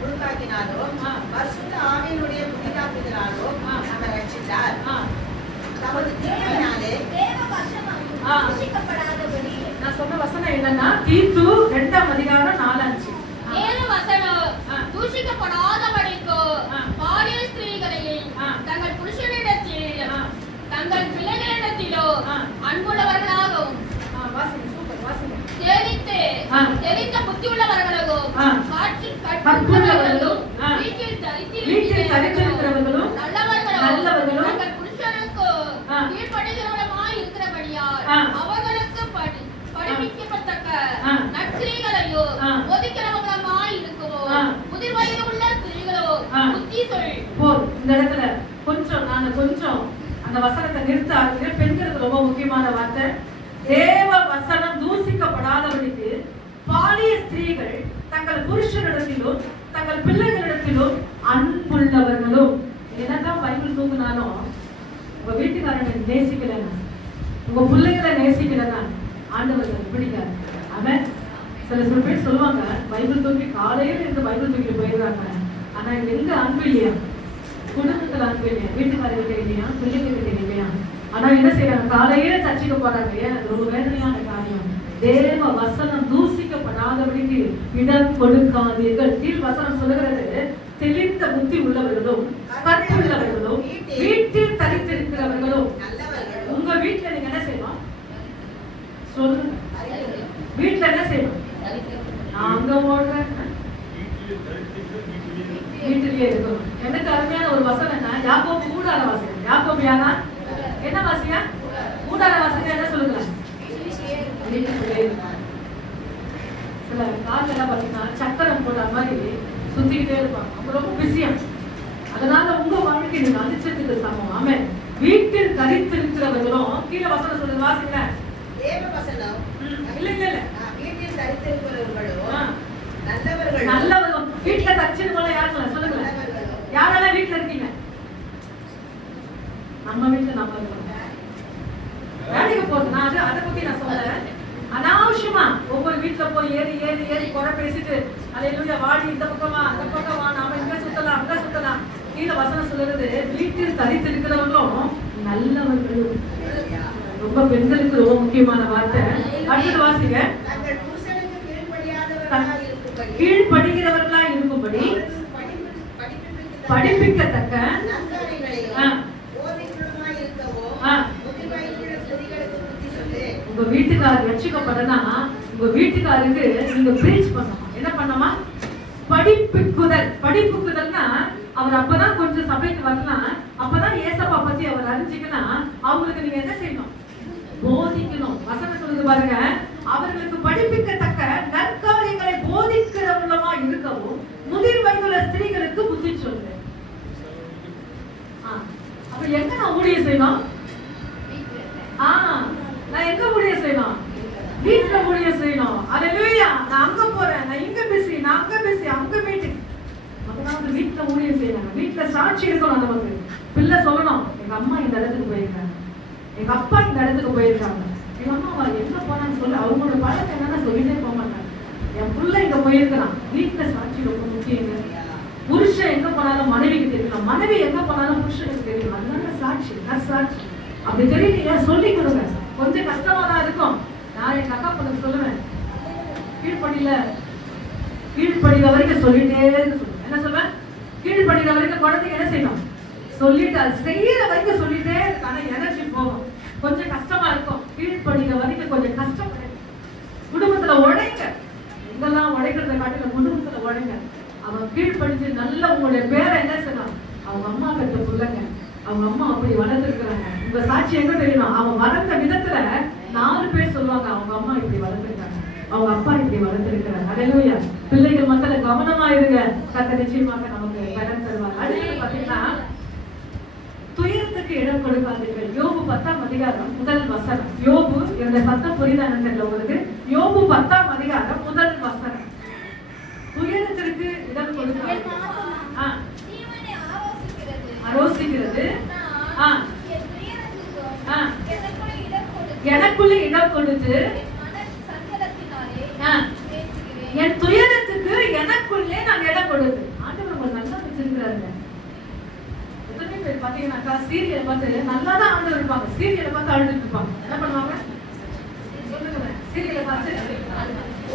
முழுக்காக்கினாலும் பரிசுத்த ஆவியினுடைய புதிதாக்குதலாலும் நம்மை ரட்சித்தார். நமது கிருபையினாலே தூசிக்கப்படாதபடி. நான் சொன்ன வசனம் என்னன்னா, தீத்து 2ஆம் அதிகாரம் 4:5. தூசிக்கப்படாதபடிக்கு பாலியல் ஸ்திரீகளையும் தங்கள் புருஷனிடத்தில் தங்கள் பிள்ளைகளிடத்திலோ அன்புள்ளவர்களாகவும் தெளிந்த புத்தியுள்ளவர்களாகவும் கற்புள்ளவர்களும் வீட்டில் தரித்திருக்கிறவர்களும் நல்லவர்களும் தங்கள் புருஷனுக்கு கீழ்ப்படுகிறவர்களுமாய் இருக்கிறபடியால் அவர்களுக்கு படிப்பிக்கப்பட்டக்க நற்கிரியைகளையோ ஒதுக்கிறவர்களுமாய் இருக்குவோ முதிர் வயது உள்ள ஸ்திரீகளோ புத்தி சொல். இந்த இடத்துல கொஞ்சம் அந்த வசனத்தை நிறுத்த. பெண்களுக்கு ரொம்ப முக்கியமான வார்த்தை. தேவ வசனம் தூசிக்கப்படாதபடிக்கு பாலிய ஸ்திரீகள் தங்கள் புருஷனிடத்திலும் தங்கள் பிள்ளைகளிடத்திலும் அன்புள்ளவர்களும். என்னதான் பைபிள் தூங்கினாலும் உங்க வீட்டுக்காரனை நேசிக்கலன்னா, உங்க உங்க பிள்ளைகளை நேசிக்கிறதா ஆண்டவருக்கு பிடிக்காது. அவன் சில பேர் சொல்லுவாங்க, பைபிள் தூக்கி காலையில இருந்து பைபிள் தூக்கிட்டு போயிடுறாங்க. ஆனா எங்க அன்பு இல்லையா? குடும்பத்துல அன்பு இல்லையா? வீட்டுக்காரர்கிட்ட இல்லையா? பிள்ளைகிட்ட இல்லையா? ஆனா என்ன செய்யறாங்க? காலையில சர்ச்சைக்கு போறாங்க. ஏன்? அது ஒரு வேதனையான காரியம். தேவ வசனம் தூசிக்கப்படாதபடிக்கு இடம் கொடுக்காதீர்கள். கீழ் வசனம் சொல்லுகிறது, தெளிந்த புத்தி உள்ளவர்களும் கற்புள்ளவர்களும் வீட்டில் தரித்திருக்கிறவர்களும். உங்க வீட்டுல நீங்க என்ன செய்யணும் சொல்லுங்க. வீட்டுல என்ன செய்யணும்? நான் அங்க ஓடுறேன், வீட்டிலேயே இருக்கணும். எனக்கு அருமையான ஒரு வசனம் என்ன? யாக்கோபு கூடார வாசிங்க. யாக்கோபு யாரா? என்ன வாசிங்க? கூடார வாசிங்க. என்ன சொல்லுங்க? சில கால எல்லாம் பாத்தீங்கன்னா சக்கரம் போடுற மாதிரி சுத்திக்கிட்டே இருப்பாங்க. அவங்க ரொம்ப பிஸியா. அதனால உங்க வாழ்க்கை நீங்க அதிர்ச்சத்துக்கு சமம். ஆமே. வீட்டில் தரித்திருக்கிறவர்களும், கீழே வசனம் சொல்லுங்க வாசிங்க. தேவ வசனம் இல்ல இல்ல இல்ல, வீட்டில் தரித்திருக்கிறவர்களும் நல்லவர்களும். நல்லவர்களும். வீட்டுல தச்சிருக்கோம் யாருங்க சொல்லுங்க. யாரெல்லாம் வீட்டுல இருக்கீங்க? நம்ம வீட்டுல நம்ம இருக்கோம். வேலைக்கு போறது நான் அதை பத்தி நான் சொல்றேன். அனாவசியமா ஒவ்வொரு வீட்டுல போய் ஏறி ஏறி ஏறி குறை பேசிட்டு அல்லேலூயா வாடி இந்த பக்கமா அந்த பக்கமா நாம இங்க சுத்தலாம் அங்க சுத்தலாம். கீழே வசனம் சொல்லுறது, வீட்டில் தரித்திருக்கிறவர்களும் நல்லவர்களும். ரொம்ப பெண்களுக்கு ரொம்ப முக்கியமான வார்த்தை. அடுத்தது வாசிங்க. கீழ்படுகிறவர்களா இருக்கும்படி படிப்பிக்கத்தக்க உங்க வீட்டுக்காரர் ரட்சிக்கப்படனா உங்க வீட்டுக்காருக்கு நீங்க பிரீச் பண்ணணும். என்ன பண்ணமா? படிப்புக்குதல்னா அவர் அப்பதான் கொஞ்சம் சபைக்கு வரலாம். அப்பதான் ஏசப்பா பத்தி அவர் அறிஞ்சிக்கணும். அவங்களுக்கு நீங்க என்ன செய்யணும்? போதிக்கணும். வசனம் சொல்லுது பாருங்க, அவர்களுக்கு படிப்பிக்கத்தக்க நற்காரியங்களை போதிக்கிறவங்களா இருக்கவும் முதிர் வயதுள்ள ஸ்திரீகளுக்கு புத்தி சொல்லு. அப்ப எங்க நான் ஊழியம் செய்யணும்? நான் எங்க ஊழியம் செய்யணும்? வீட்டுல ஊழியம் செய்யணும். அல்லேலூயா. நான் அங்க போறேன், நான் இங்க பிஸி, நான் அங்க பிஸி, அங்க மீட்டிங். அதனால வீட்டுல ஊழியம் செய்யறாங்க. வீட்டுல சாட்சி இருக்கணும். நமக்கு பிள்ளை சொல்லணும், எங்க அம்மா இந்த இடத்துக்கு போயிருக்காங்க, எங்க அப்பா இந்த இடத்துக்கு போயிருக்காங்க. எங்க அம்மா எங்க போனான்னு சொல்லி அவங்களோட பழக்கம் என்னன்னா சொல்லிட்டே போக மாட்டாங்க. என் பிள்ளை இங்க போயிருக்கிறான். வீட்டுல சாட்சி ரொம்ப முக்கியம். புருஷன் எங்க போனாலும் மனைவிக்கு தெரியணும், மனைவி எங்க போனாலும் புருஷனுக்கு தெரியணும். அதனால சாட்சி சாட்சி அப்படி தெரியலையா சொல்லி கொடுங்க. கொஞ்சம் கஷ்டமா தான் இருக்கும். நான் எங்க அக்கா பொண்ணுக்கு சொல்லுவேன், கீழ்படியில வரைக்கும் சொல்லிட்டே சொல்லுவேன். என்ன சொல்லுவேன்? கீழ்படியில வரைக்கும் குழந்தைங்க என்ன செய்யணும்? சொல்லிட்டு அது செய்யற வரைக்கும் சொல்லிட்டே இருக்கான எனர்ஜி போகும். கொஞ்சம் கஷ்டமா இருக்கும். கீழ்படியில வரைக்கும் கொஞ்சம் கஷ்டப்படு. குடும்பத்துல உழைங்க. எங்கெல்லாம் உழைக்கிறத காட்டில குடும்பத்துல உழைங்க. அவன் கீழ்படிஞ்சு நல்ல உங்களுடைய பேரை என்ன செய்யணும்? அவங்க அம்மா பெற்ற பிள்ளைங்க, அவங்க அம்மா அப்படி வளர்ந்துருக்கிறாங்க. உங்க சாட்சி எங்க தெரியணும்? அவன் வளர்ந்த விதத்துல 4 பேர் சொல்லுவாங்க, அவங்க அம்மா இப்படி வளர்ந்துருக்காங்க, அவங்க அப்பா இப்படி வளர்ந்துருக்கிறாங்க. அல்லேலூயா. பிள்ளைகள் மக்களை கவனமா இருங்க. கர்த்தர் நிச்சயமாக நமக்கு பலன் தருவார். அடுத்து பாத்தீங்கன்னா, துயரத்துக்கு இடம் கொடுக்காதீர்கள். யோபு 10ஆம் அதிகாரம் 1 வசனம். யோபு, இந்த சத்தம் புரியுதான்னு தெரியல உங்களுக்கு. யோபு 10ஆம் அதிகாரம் 1 வசனம். துயரத்திற்கு இடம் கொடுக்காதீர்கள். ஆலோசிக்கிறது எனக்குள்ள இடம் கொடுத்து என் துயரத்துக்கு எனக்குள்ளே நான் இடம் கொடுத்து. ஆண்டவர் உங்களுக்கு நல்லா வச்சிருக்கிறாருங்க. எத்தனை பேர் பாத்தீங்கன்னாக்கா சீரியலை பார்த்து நல்லா தான் ஆண்டவர் இருப்பாங்க, சீரியலை பார்த்து அழுதுட்டு இருப்பாங்க. என்ன பண்ணுவாங்க சொல்லுங்க? சீரியலை பார்த்து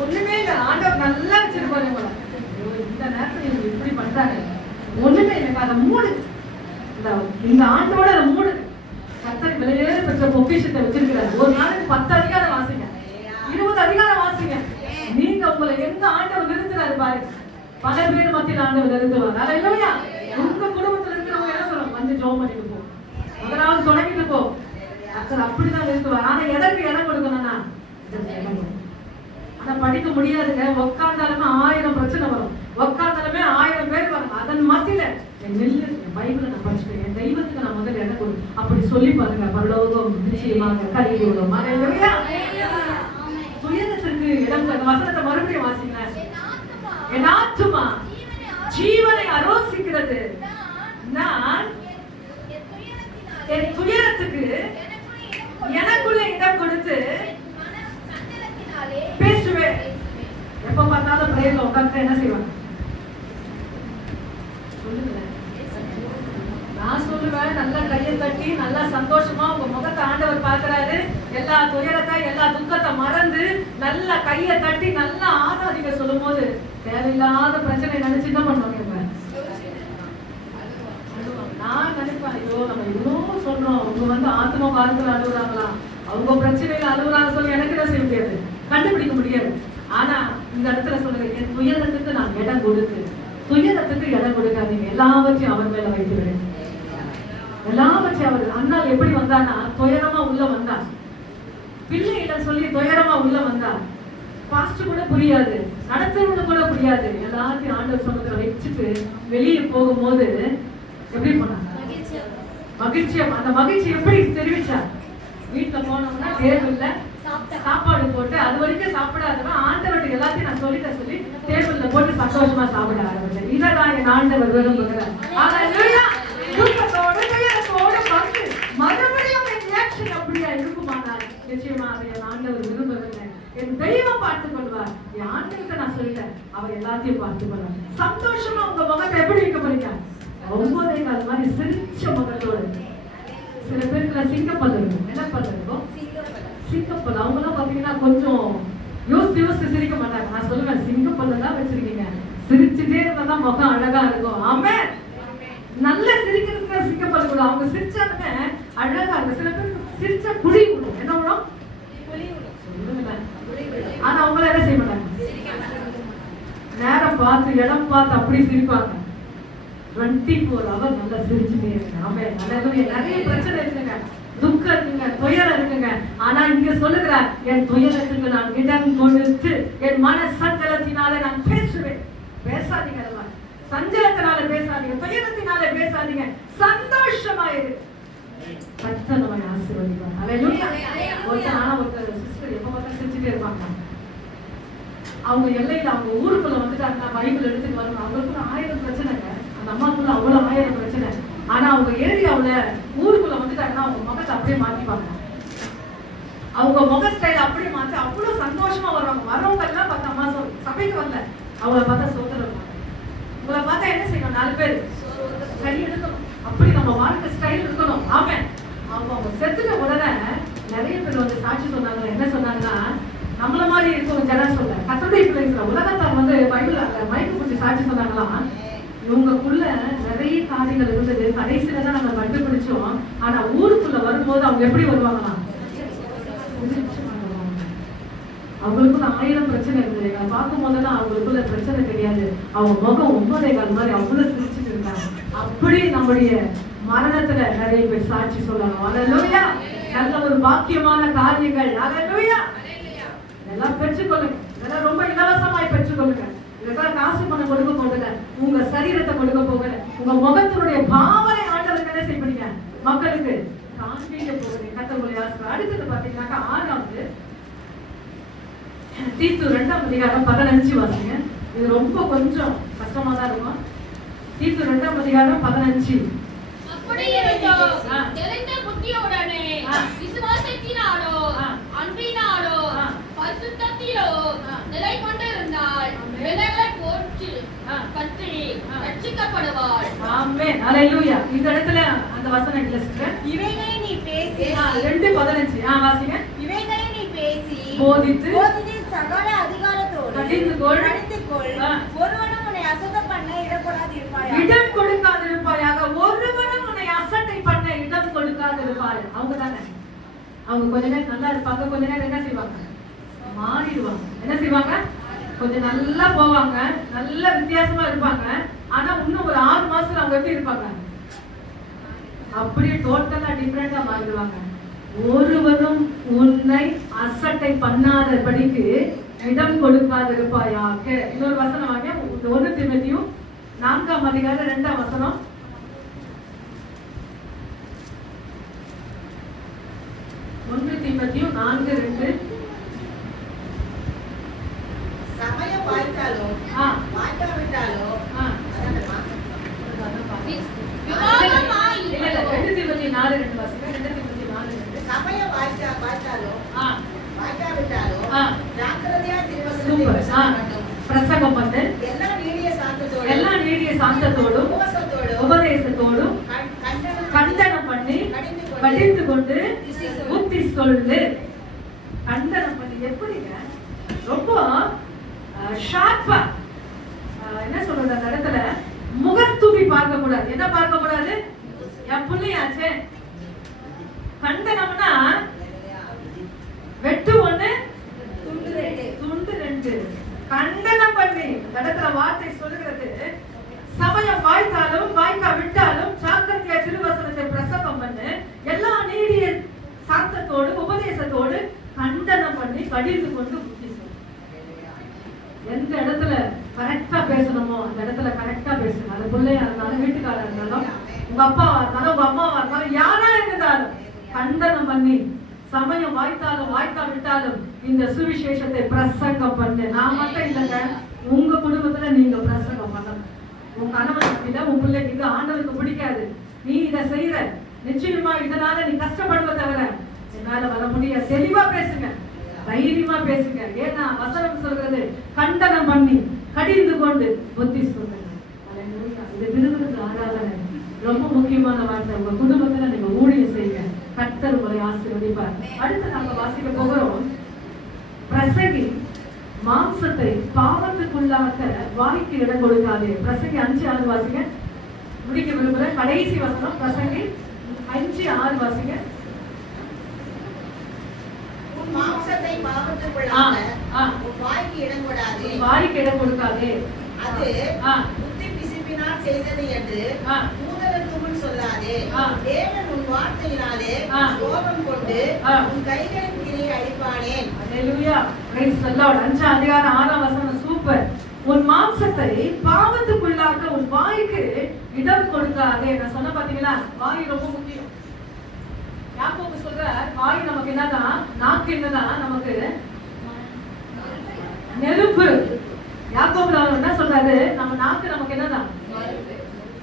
ஒண்ணுமே இல்லை, ஆண்டவர் நல்லா வச்சிருப்பாரு உங்களை. இந்த நேரத்துல இவங்க இப்படி பண்றாங்க, ஒண்ணுமே எனக்கு அதை மூடு, இந்த ஆண்டோட அதை மூடு. கர்த்தர் விலையேற பெற்ற பொக்கிஷத்தை வச்சிருக்கிறாரு. ஒரு நாளைக்கு 10 அதிகாரம் வாசிங்க, 20 அதிகாரம் வாசிங்க. நீங்க உங்களை எங்க ஆண்டவர் நிறுத்துறாரு பாருங்க. பல பேர் மத்தியில் ஆண்டவர் நிறுத்துவார். அதை இல்லையா? உங்க குடும்பத்துல இருக்கிறவங்க என்ன சொல்லணும்? வந்து ஜோம் பண்ணிட்டு போ, முதலாவது தொடங்கிட்டு போ. கர்த்தர் அப்படிதான் நிறுத்துவார். ஆனா எதற்கு இடம் கொடுக்கணும்னா, ஆனா படிக்க முடியாதுங்க. உட்கார்ந்தாலுமே 1000 பிரச்சனை வரும், உட்கார்ந்தாலுமே 1000 பேர் வரும். அதன் மத்தியில நெல்லு பைபிளை நான் படிச்சுட்டேன், என் தெய்வத்துக்கு நான் முதல்ல இடம் கொடு அப்படி சொல்லி பாருங்க. பரலோகம் நிச்சயமாக கலியுகம். துயரத்திற்கு இடம் கொடுக்க. வசனத்தை மறுபடியும் வாசிங்க. என் ஆத்துமா ஜீவனை ஆலோசிக்கிறது, நான் என் துயரத்துக்கு எனக்குள்ள கொடுத்து சஞ்சலத்தினாலே பேசுவேன். எப்ப பார்த்தாலும் பிரேயர்ல உட்கார்ந்து என்ன செய்வாங்க சொல்லுங்களேன். நான் சொல்லுவேன், நல்லா கையை தட்டி நல்லா சந்தோஷமா உங்க முகத்தை ஆண்டவர் பார்க்கிறாரு. எல்லா துயரத்தை எல்லா துக்கத்தை மறந்து நல்லா கையை தட்டி நல்லா ஆராதிக்க சொல்லும் போது தேவையில்லாத பிரச்சனை நினைச்சு என்ன பண்ணுவாங்க? நான் நினைப்பேன், ஐயோ நம்ம இவ்வளோ சொல்றோம், அவங்க ஆத்ம பாரத்தில் அழுகுறாங்களா, அவங்க பிரச்சனையில அழுகுறாங்க சொல்லி எனக்கு என்ன செய்ய முடியாது, கண்டுபிடிக்க முடியாது. ஆனா இந்த இடத்துல சொல்லுங்க, என் துயரத்துக்கு நான் இடம் கொடுத்து, துயரத்துக்கு இடம் கொடுக்காதீங்க, எல்லாவற்றையும் அவர் மேல வைத்து விடு. எல்லாவற்றையும் அவர் அண்ணால் எப்படி வந்தான்னா துயரமா உள்ள வந்தா, பிள்ளை இல்ல சொல்லி துயரமா உள்ள வந்தா, பாஸ்ட் கூட புரியாது, நடத்துறது கூட புரியாது, எல்லாத்தையும் ஆண்டவர் சமூகத்துல வச்சுட்டு வெளியே போகும்போது எப்படி பண்ணாங்க? மகிழ்ச்சியா. அந்த மகிழ்ச்சி எப்படி தெரிவிச்சா? வீட்டுல போனோம்னா டேபிள்ல சாப்பாடு போட்டு, அது வரைக்கும் சாப்பிடாதவன் ஆண்டவர்கிட்ட எல்லாத்தையும் நான் சொல்லிட்டேன் சொல்லி டேபிள்ல போட்டு சந்தோஷமா சாப்பிட ஆரம்பிச்சேன். இதான் என் ஆண்டவர் விரும்புகிறார். மறுபடியும் என் ரியாக்ஷன் அப்படியா இருக்குமானால் நிச்சயமா அதை என் ஆண்டவர் விரும்பவில்லை. என் தெய்வம் பார்த்துக் கொள்வார். என் ஆண்டவர்கிட்ட நான் சொல்லிட்டேன், அவர் எல்லாத்தையும் பார்த்துக் கொள்வார். சந்தோஷமா உங்க முகத்தை எப்படி வைக்க போறீங்க? ரொம்பவே அது மாதிரி சிரிச்ச முகத்தோடு. சில பேருக்கு சிங்கப்பல் இருக்கும். என்ன பல் இருக்கும்? சிங்கப்பல். அவங்க எல்லாம் பாத்தீங்கன்னா கொஞ்சம் யோசிச்சு சிரிக்க மாட்டாங்க. நான் சொல்லுவேன், சிங்கப்பல்ல தான் வச்சிருக்கீங்க, சிரிச்சுட்டே இருந்தா முகம் அழகா இருக்கும். ஆமென். நல்ல சிரிக்கிறதுக்கு சிங்கப்பல் கூட அவங்க சிரிச்சாங்க அழகா இருக்கும். சில பேர் சிரிச்சா குழி விடும். என்ன விடும்? ஆனா அவங்கள என்ன செய்ய மாட்டாங்க, நேரம் பார்த்து இடம் பார்த்து அப்படி சிரிப்பாங்க. 24 hours நல்லா சிரிச்சுட்டே இருக்கு. ஆமென். நிறைய பிரச்சனை இருக்குங்க, துக்கம் இருக்குங்க, துயரம் இருக்குங்க. ஆனா இங்க சொல்லுகிறார், என் துயரத்துக்கு நான் இடம் கொடுத்து என் மன சஞ்சலத்தினால நான் பேசுவேன். பேசாதீங்க, அதெல்லாம் சஞ்சலத்தினால பேசாதீங்க, துயரத்தினால பேசாதீங்க, சந்தோஷமா இரு. கர்த்தர் நம்மை ஆசீர்வதிப்பார். அல்லேலூயா. ஒருத்தர் சிஸ்டர் எப்ப பார்த்தா சிரிச்சுட்டே இருப்பாங்க. அவங்க எல்லையில அவங்க ஊருக்குள்ள வந்துட்டாங்க, பைபிள் எடுத்துட்டு வரணும். அவங்களுக்குள்ள 1000 பிரச்சனைங்க, அந்த அம்மாக்குள்ள அவ்வளவு 1000 பிரச்சனை. ஆனா அவங்க ஏரியாவுல ஊருக்குள்ள வந்துட்டாங்கன்னா அவங்க முகத்தை அப்படியே மாத்திப்பாங்க. அவங்க முக ஸ்டைல் அப்படியே மாத்தி அவ்வளவு சந்தோஷமா வருவாங்க. வரவங்க எல்லாம் பார்த்தா அம்மா சபைக்கு வரல, அவங்கள பார்த்தா சோதனை. உங்களை பார்த்தா என்ன செய்யணும்? 4 பேர் கை எடுக்கணும். அப்படி நம்ம வாழ்க்கை ஸ்டைல் இருக்கணும். ஆமென். அவங்க செத்துட்ட உடனே நிறைய பேர் வந்து சாட்சி சொன்னாங்க. என்ன சொன்னாங்கன்னா, நம்மள மாதிரி இருக்கும் ஜனம் சொல்ல கத்தருடைய பிள்ளைங்க உலகத்தார் பைபிள் மைக்கு பிடிச்சி சாட்சி சொன்னாங்களாம். இவங்களுக்குள்ள நிறைய காரியங்கள் இருந்தது, கடைசியில தான் நம்ம கண்டுபிடிச்சோம். ஆனா ஊருக்குள்ள வரும்போது அவங்க எப்படி வருவாங்களாம்? அவங்களுக்குள்ள 1000 பிரச்சனை இருந்தது. எங்களை பார்க்கும் போதெல்லாம் அவங்களுக்குள்ள பிரச்சனை தெரியாது. அவங்க முகம் 9.25 மாதிரி அவ்வளவு சிரிச்சுட்டு இருந்தாங்க. அப்படி நம்முடைய மரணத்துல நிறைய பேர் சாட்சி சொல்லாங்க. அல்லேலூயா. நல்ல ஒரு பாக்கியமான காரியங்கள். அல்லேலூயா. இதெல்லாம் பெற்றுக்கொள்ளுங்க. இதெல்லாம் ரொம்ப இலவசமாய் பெற்றுக்கொள்ளுங்க. இதெல்லாம் காசு பணம் கொடுக்க போகல, உங்க சரீரத்தை கொடுக்க போகல, உங்க முகத்தினுடைய பாவனை ஆண்டவருக்கு என்ன செய்ய மக்களுக்கு காண்பிக்க போகுது. கர்த்தருடைய ஆசீர்வாதம். அடுத்தது பாத்தீங்கன்னாக்கா 6வது தீத்து 2ஆம் அதிகாரம் 15 வாசிங்க. இது ரொம்ப கொஞ்சம் கஷ்டமா தான் இருக்கும். தீத்து 2ஆம் அதிகாரம் 15. அப்படி இருந்தோம் தெளிந்த புத்தியோடனே விசுவாசத்தினாலோ அன்பினாலோ பரிசுத்தத்திலோ நிலை கொண்டிருந்தால் விலகலை போற்றி பற்றி ரட்சிக்கப்படுவாள். ஆமென். அல்லேலூயா. இந்த இடத்துல அந்த வசனம் இல்ல சிஸ்டர். இவைகளை நீ பேசி 2:15 வாசிங்க. இவைகளை நீ பேசி போதித்து சகல அதிகாரத்தோடு கடிந்துகொள். ஒருவனும் உன்னை அசட்டை பண்ண இடப்படாதிருப்பாயாக. இடம் கொடுக்காதிருப்பாயாக. ஒருவனும் உன்னை அசட்டை பண்ண இடம் கொடுக்காதிருப்பாய். அவங்க தானே, அவங்க கொஞ்ச நேரம் நல்லா இருப்பாங்க, கொஞ்ச நேரம் என்ன செய்வாங்க? மாறிடுவாங்க. என்ன செய்வாங்க? கொஞ்சம் நல்லா போவாங்க, நல்ல வித்தியாசமா இருப்பாங்க. ஆனா இன்னும் ஒரு 6 மாசத்துல அவங்க எப்படி இருப்பாங்க? அப்படியே டோட்டலா டிஃபரெண்டா மாறிடுவாங்க. ஒருவரும் உன்னை அசட்டை பண்ணாதபடிக்கு இடம் கொடுக்காதிருப்பாயாக. இன்னொரு வசனம் வாங்க. 1 தீமோத்தேயு 4ஆம் அதிகாரம் 2ஆம் வசனம். 1 தீமோத்தேயு 4:2. சமயம் வாய்த்தாலோ வாய்க்காவிட்டாலோ விவாதமாய் இல்ல 2 தீமோத்தேயு 4:2 வாசிங்க. 2 தீமோத்தேயு 4:2. சமயம் வாய்த்தாலோ சூப்பர். பிரசங்கம் பண்ணு. எல்லா நீடிய சாந்தத்தோடும் உபதேசத்தோடும் கண்டனம் பண்ணி கடிந்து கொண்டு புத்தி சொல்லு. கண்டனம் பண்ணி எப்படிங்க ரொம்ப ஷார்ப்பா என்ன சொல்றது அந்த இடத்துல முகஸ்துதி பார்க்க கூடாது. என்ன பார்க்க கூடாது? என் புள்ளையாச்சே. கண்டனம்னா வெட்டு ஒண்ணு துண்டு ரெண்டு. கண்டனம் பண்ணி இடத்துல வார்த்தை சொல்லுகிறது. சமயம் வாய்த்தாலும் வாய்க்கா விட்டாலும் சாக்கத்திய திருவசனத்தை பிரசங்கம் பண்ணு. எல்லா நீடிய சாந்தத்தோடு உபதேசத்தோடு கண்டனம் பண்ணி கடிந்து கொண்டு புத்தி சொல்லு. எந்த இடத்துல கரெக்டா பேசணுமோ அந்த இடத்துல கரெக்டா பேசுங்க. அது பிள்ளையா இருந்தாலும் வீட்டுக்காரா இருந்தாலும் உங்க அப்பாவா இருந்தாலும் உங்க அம்மாவா இருந்தாலும் யாரா இருந்தாலும் கண்டனம் பண்ணி சமயம் வாய்த்தாலும் வாய்க்கா விட்டாலும் இந்த சுவிசேஷத்தை பிரசங்கம் பண்ணு. நான் மட்டும் இல்லைங்க, உங்க குடும்பத்துல நீங்க பிரசங்கம் பண்ணணும். உன் கணவன் உன் பிள்ளைக்கு இது ஆண்டவருக்கு பிடிக்காது, நீ இதை செய்யற, நிச்சயமா இதனால நீ கஷ்டப்படுவ தவிர என்னால வர முடியாது. தெளிவா பேசுங்க, தைரியமா பேசுங்க. ஏன்னா வசனம் சொல்றது கண்டனம் பண்ணி கடிந்து கொண்டு புத்தி சொல்லுங்க. இது விருதுக்கு ஆராதனை ரொம்ப முக்கியமான வார்த்தை. உங்க குடும்பத்துல நீங்க ஊழியம் செய்யுங்க, கர்த்தர் உங்களை ஆசீர்வதிப்பார். அடுத்து நாங்க வாசிக்க போகிறோம். பிரசங்கி மாம்சத்தை பாவத்துக்குள்ளாக வாய்க்கு இடம் கொடுக்காதே. பிரசங்கி 5:6 வாசிங்க. முடிக்க விரும்புற கடைசி வசனம் பிரசங்கி 5:6 வாசிங்க. மாம்சத்தை பாவத்துக்குள்ளாக வாய்க்கு இடம் கொடாதே. வாய்க்கு இடம் கொடுக்காதே. அது புத்தி பிசிப்பினால் செய்தது என்று தூதருக்கு முன் சொல்லாதே. தேவன் உன் வார்த்தையினாலே கோபம் கொண்டு உன் கைகளின் கிரியை அழிப்பானேன். அல்லேலூயா, பிரைஸ் தி லார்ட். 5:6 சூப்பர். உன் மாம்சத்தை பாவத்துக்குள்ளாக உன் வாய்க்கு இடம் கொடுக்காதே. நான் சொன்ன பாத்தீங்களா, வாய் ரொம்ப முக்கியம். யாக்கோபு சொல்றார், வாய் நமக்கு என்னதான், நாக்கு என்னதான் நமக்கு நெருப்பு. யாக்கோபு என்ன சொல்றாரு, நம்ம நாக்கு நமக்கு என்னதான்,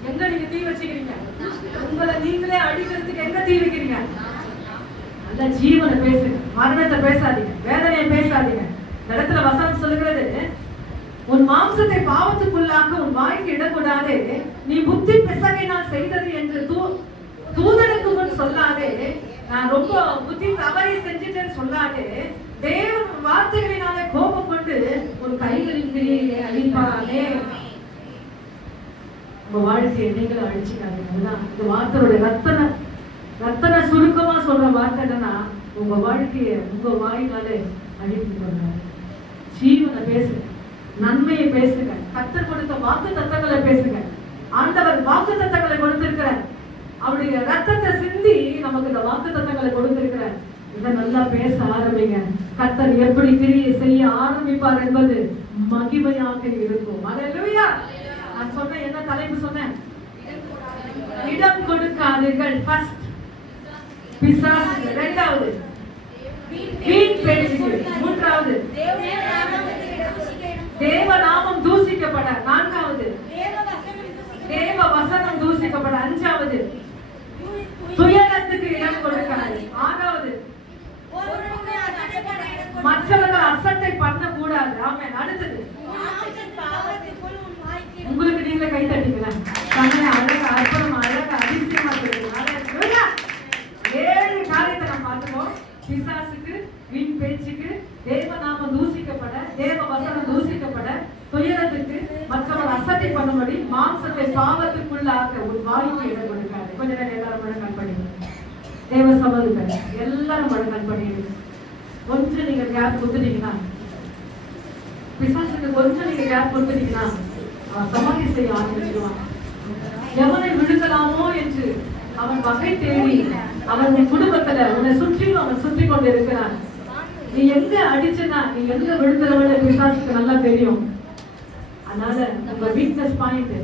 எங்க நீங்க தீ வச்சுக்கிறீங்க? உங்களை நீங்களே அடிக்கிறதுக்கு எங்க தீ வைக்கிறீங்க? நல்ல ஜீவனை பேசுங்க, மரணத்தை பேசாதீங்க, வேதனையை பேசாதீங்க. இந்த இடத்துல வசனம் சொல்லுகிறது, உன் மாம்சத்தை பாவத்துக்குள்ளாக உன் வாய்க்கு இடக்கூடாதே. நீ புத்தி பிசகினால் செய்தது என்று தூதனுக்கு முன் சொல்லாதே. நான் ரொம்ப புத்தி தவறி செஞ்சுட்டேன்னு சொல்லாதே. தேவன் வார்த்தைகளினாலே கோபம் கொண்டு உன் கைகளின் கிரியை அழிப்பானே. உங்க வாழ்க்கையை நீங்களும் அழிச்சுக்காதீங்க. இந்த வார்த்தையோட ரத்தன சுருக்கமா சொல்ற வார்த்தை என்னன்னா, உங்க வாழ்க்கையை உங்க வாயினாலே அழித்து கொள்றாரு. ஜீவனை பேசுங்க, நன்மையை பேசுங்க, கர்த்தர் கொடுத்த வாக்கு தத்தங்களை பேசுங்க. ஆண்டவர் வாக்கு தத்தங்களை கொடுத்திருக்கிறார். அவருடைய ரத்தத்தை சிந்தி நமக்கு இந்த வாக்கு தத்தங்களை கொடுத்திருக்கிறார். இதை நல்லா பேச ஆரம்பிங்க. கர்த்தர் எப்படி கிரியை செய்ய ஆரம்பிப்பார் என்பது மகிமையாக இருக்கும். அல்லேலூயா. நான் சொன்ன என்ன தலைப்பு சொன்னேன்? இடம் கொடுக்காதீர்கள். ஃபர்ஸ்ட் பிசாசு, இரண்டாவது வீண் பேச்சுக்கு, மூன்றாவது தேவ நாமம் தூசிக்கப்பட, நான்காவது தேவ வசனம் தூசிக்கப்பட, அஞ்சாவது துயரத்துக்கு இடம் கொடுக்காது, ஆறாவது மற்றவர்கள் அசட்டை பண்ண கூடாது. ஆமென். அடுத்தது உங்களுக்கு நீங்களே கை தட்டிக்கலாம். அழகா அற்புதமா அழகா அதிசயமா சொல்லுங்க. 7 காரியத்தை நம்ம பார்த்துக்கோம். பிசாசுக்கு, வீண் பேச்சுக்கு, தேவநாமம் தூசிக்கப்பட, தேவ வசனம் தூசிக்கப்பட, துயரத்துக்கு, மற்றவர்கள் அசட்டை பண்ணும்படி, மாம்சத்தை பாவத்துக்குள்ளாக ஒரு வாய்ப்பு இடம் கொடுக்காது. கொஞ்ச நேரம் எல்லாரும் மழை பண்ணிடுங்க. தேவ சமூகத்தை எல்லாரும் மழை பண்ணிடுங்க. கொஞ்சம் நீங்க கேப் கொடுத்துட்டீங்கன்னா, பிசாசுக்கு கொஞ்சம் நீங்க கேப் கொடுத்துட்டீங்கன்னா சமாதி செய்ய ஆரம்பிச்சிடுவான். எவனை விடுக்கலாமோ என்று அவன் வகை தேடி அவன் குடும்பத்துல உன்னை சுற்றிலும் அவன் சுற்றி கொண்டு இருக்கிறான். நீ எங்க அடிச்சுனா, நீ எங்க விழுந்துறவள பிசாசுக்கு நல்லா தெரியும். அதனால உங்க வீக்னஸ் பாயிண்ட்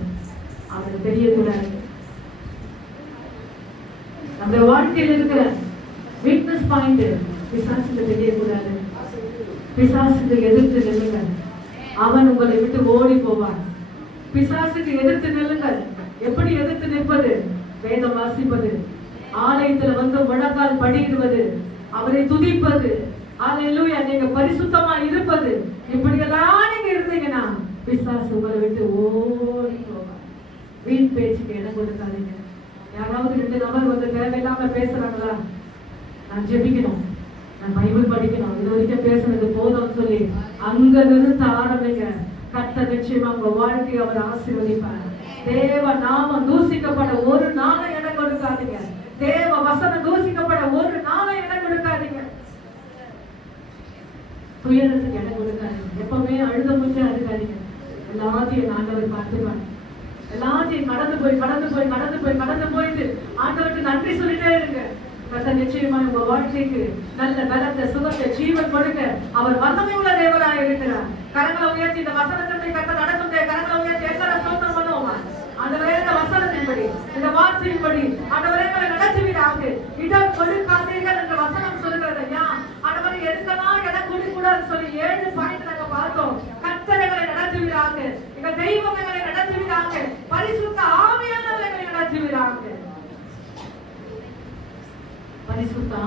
அவனுக்கு தெரியக்கூடாது. நம்ம வாழ்க்கையில் இருக்கிற வீக்னஸ் பாயிண்ட் பிசாசுக்கு தெரியக்கூடாது. பிசாசுக்கு எதிர்த்து நில்லுங்க, அவன் உங்களை விட்டு ஓடி போவான். பிசாசுக்கு எதிர்த்து நில்லுங்கள். எப்படி எதிர்த்து நிற்பது? வேதம் வாசிப்பது, ஆலயத்துல வந்து முழங்கால் படியிடுவது, அவரை துதிப்பது, அல்லேலூயா. நீங்க பரிசுத்தமா இருப்பது இப்படியெல்லாம் நீங்க இருந்தீங்கன்னா பிசாசு உங்களை விட்டு ஓடி போவார். வீண் பேச்சுக்கு இடம் கொடுக்காதீங்க. யாராவது 2 நபர் வந்து தேவையில்லாம பேசுறாங்களா, நான் ஜெபிக்கணும், நான் பைபிள் படிக்கணும், இது வரைக்கும் பேசுனது போதும்னு சொல்லி அங்க நிறுத்த ஆரம்பிங்க. கர்த்தர் நிச்சயமா உங்க வாழ்க்கையை அவர் ஆசீர்வதிப்பார். தேவ நாமம் தூசிக்கப்பட ஒரு நாளும் இடம் கொடுக்காதீங்க. தேவ வசனம் தூசிக்கப்பட ஒரு நாளும் இடம் கொடுக்காதீங்க. துயரத்துக்கு இடம் கொடுக்காதீங்க. எப்பவுமே அழுத முடிச்சு அழுகாதீங்க. எல்லாத்தையும் ஆண்டவர் பார்த்துப்பாங்க. எல்லாத்தையும் கடந்து போயிட்டு ஆண்டவருக்கு நன்றி சொல்லிட்டே இருங்க. கர்த்தர் நிச்சயமா உங்க வாழ்க்கைக்கு நல்ல பலத்தை, சுகத்தை, ஜீவன் கொடுக்க அவர் வல்லமை உள்ள தேவராக இருக்கிறார். கரங்களை உயர்த்தி இந்த வசனத்தின்படி கர்த்தர் நடக்கும். கரங்களை உயர்த்தி எல்லாரும் ஸ்தோத்திரம் பண்ணுவோமா? ஆண்டவரே, இந்த வசனத்தின்படி, இந்த வார்த்தையின்படி ஆண்டவரே எங்களை நடத்துவீராக. இடம் கொடுக்காதீர்கள் என்ற வசனம் சொல்லுகிறது. ஐயா ஆண்டவரே, எதுக்கெல்லாம் இடம் கொடுக்கூடாதுன்னு சொல்லி 7 பாயிண்ட் நாங்க பார்த்தோம். கர்த்தர் எங்களை நடத்துவீராக. எங்க தெய்வம் எங்களை நடத்துவீராக. பரிசுத்த ஆவியானவர் எங்களை நடத்துவீராக. பரிசுத்த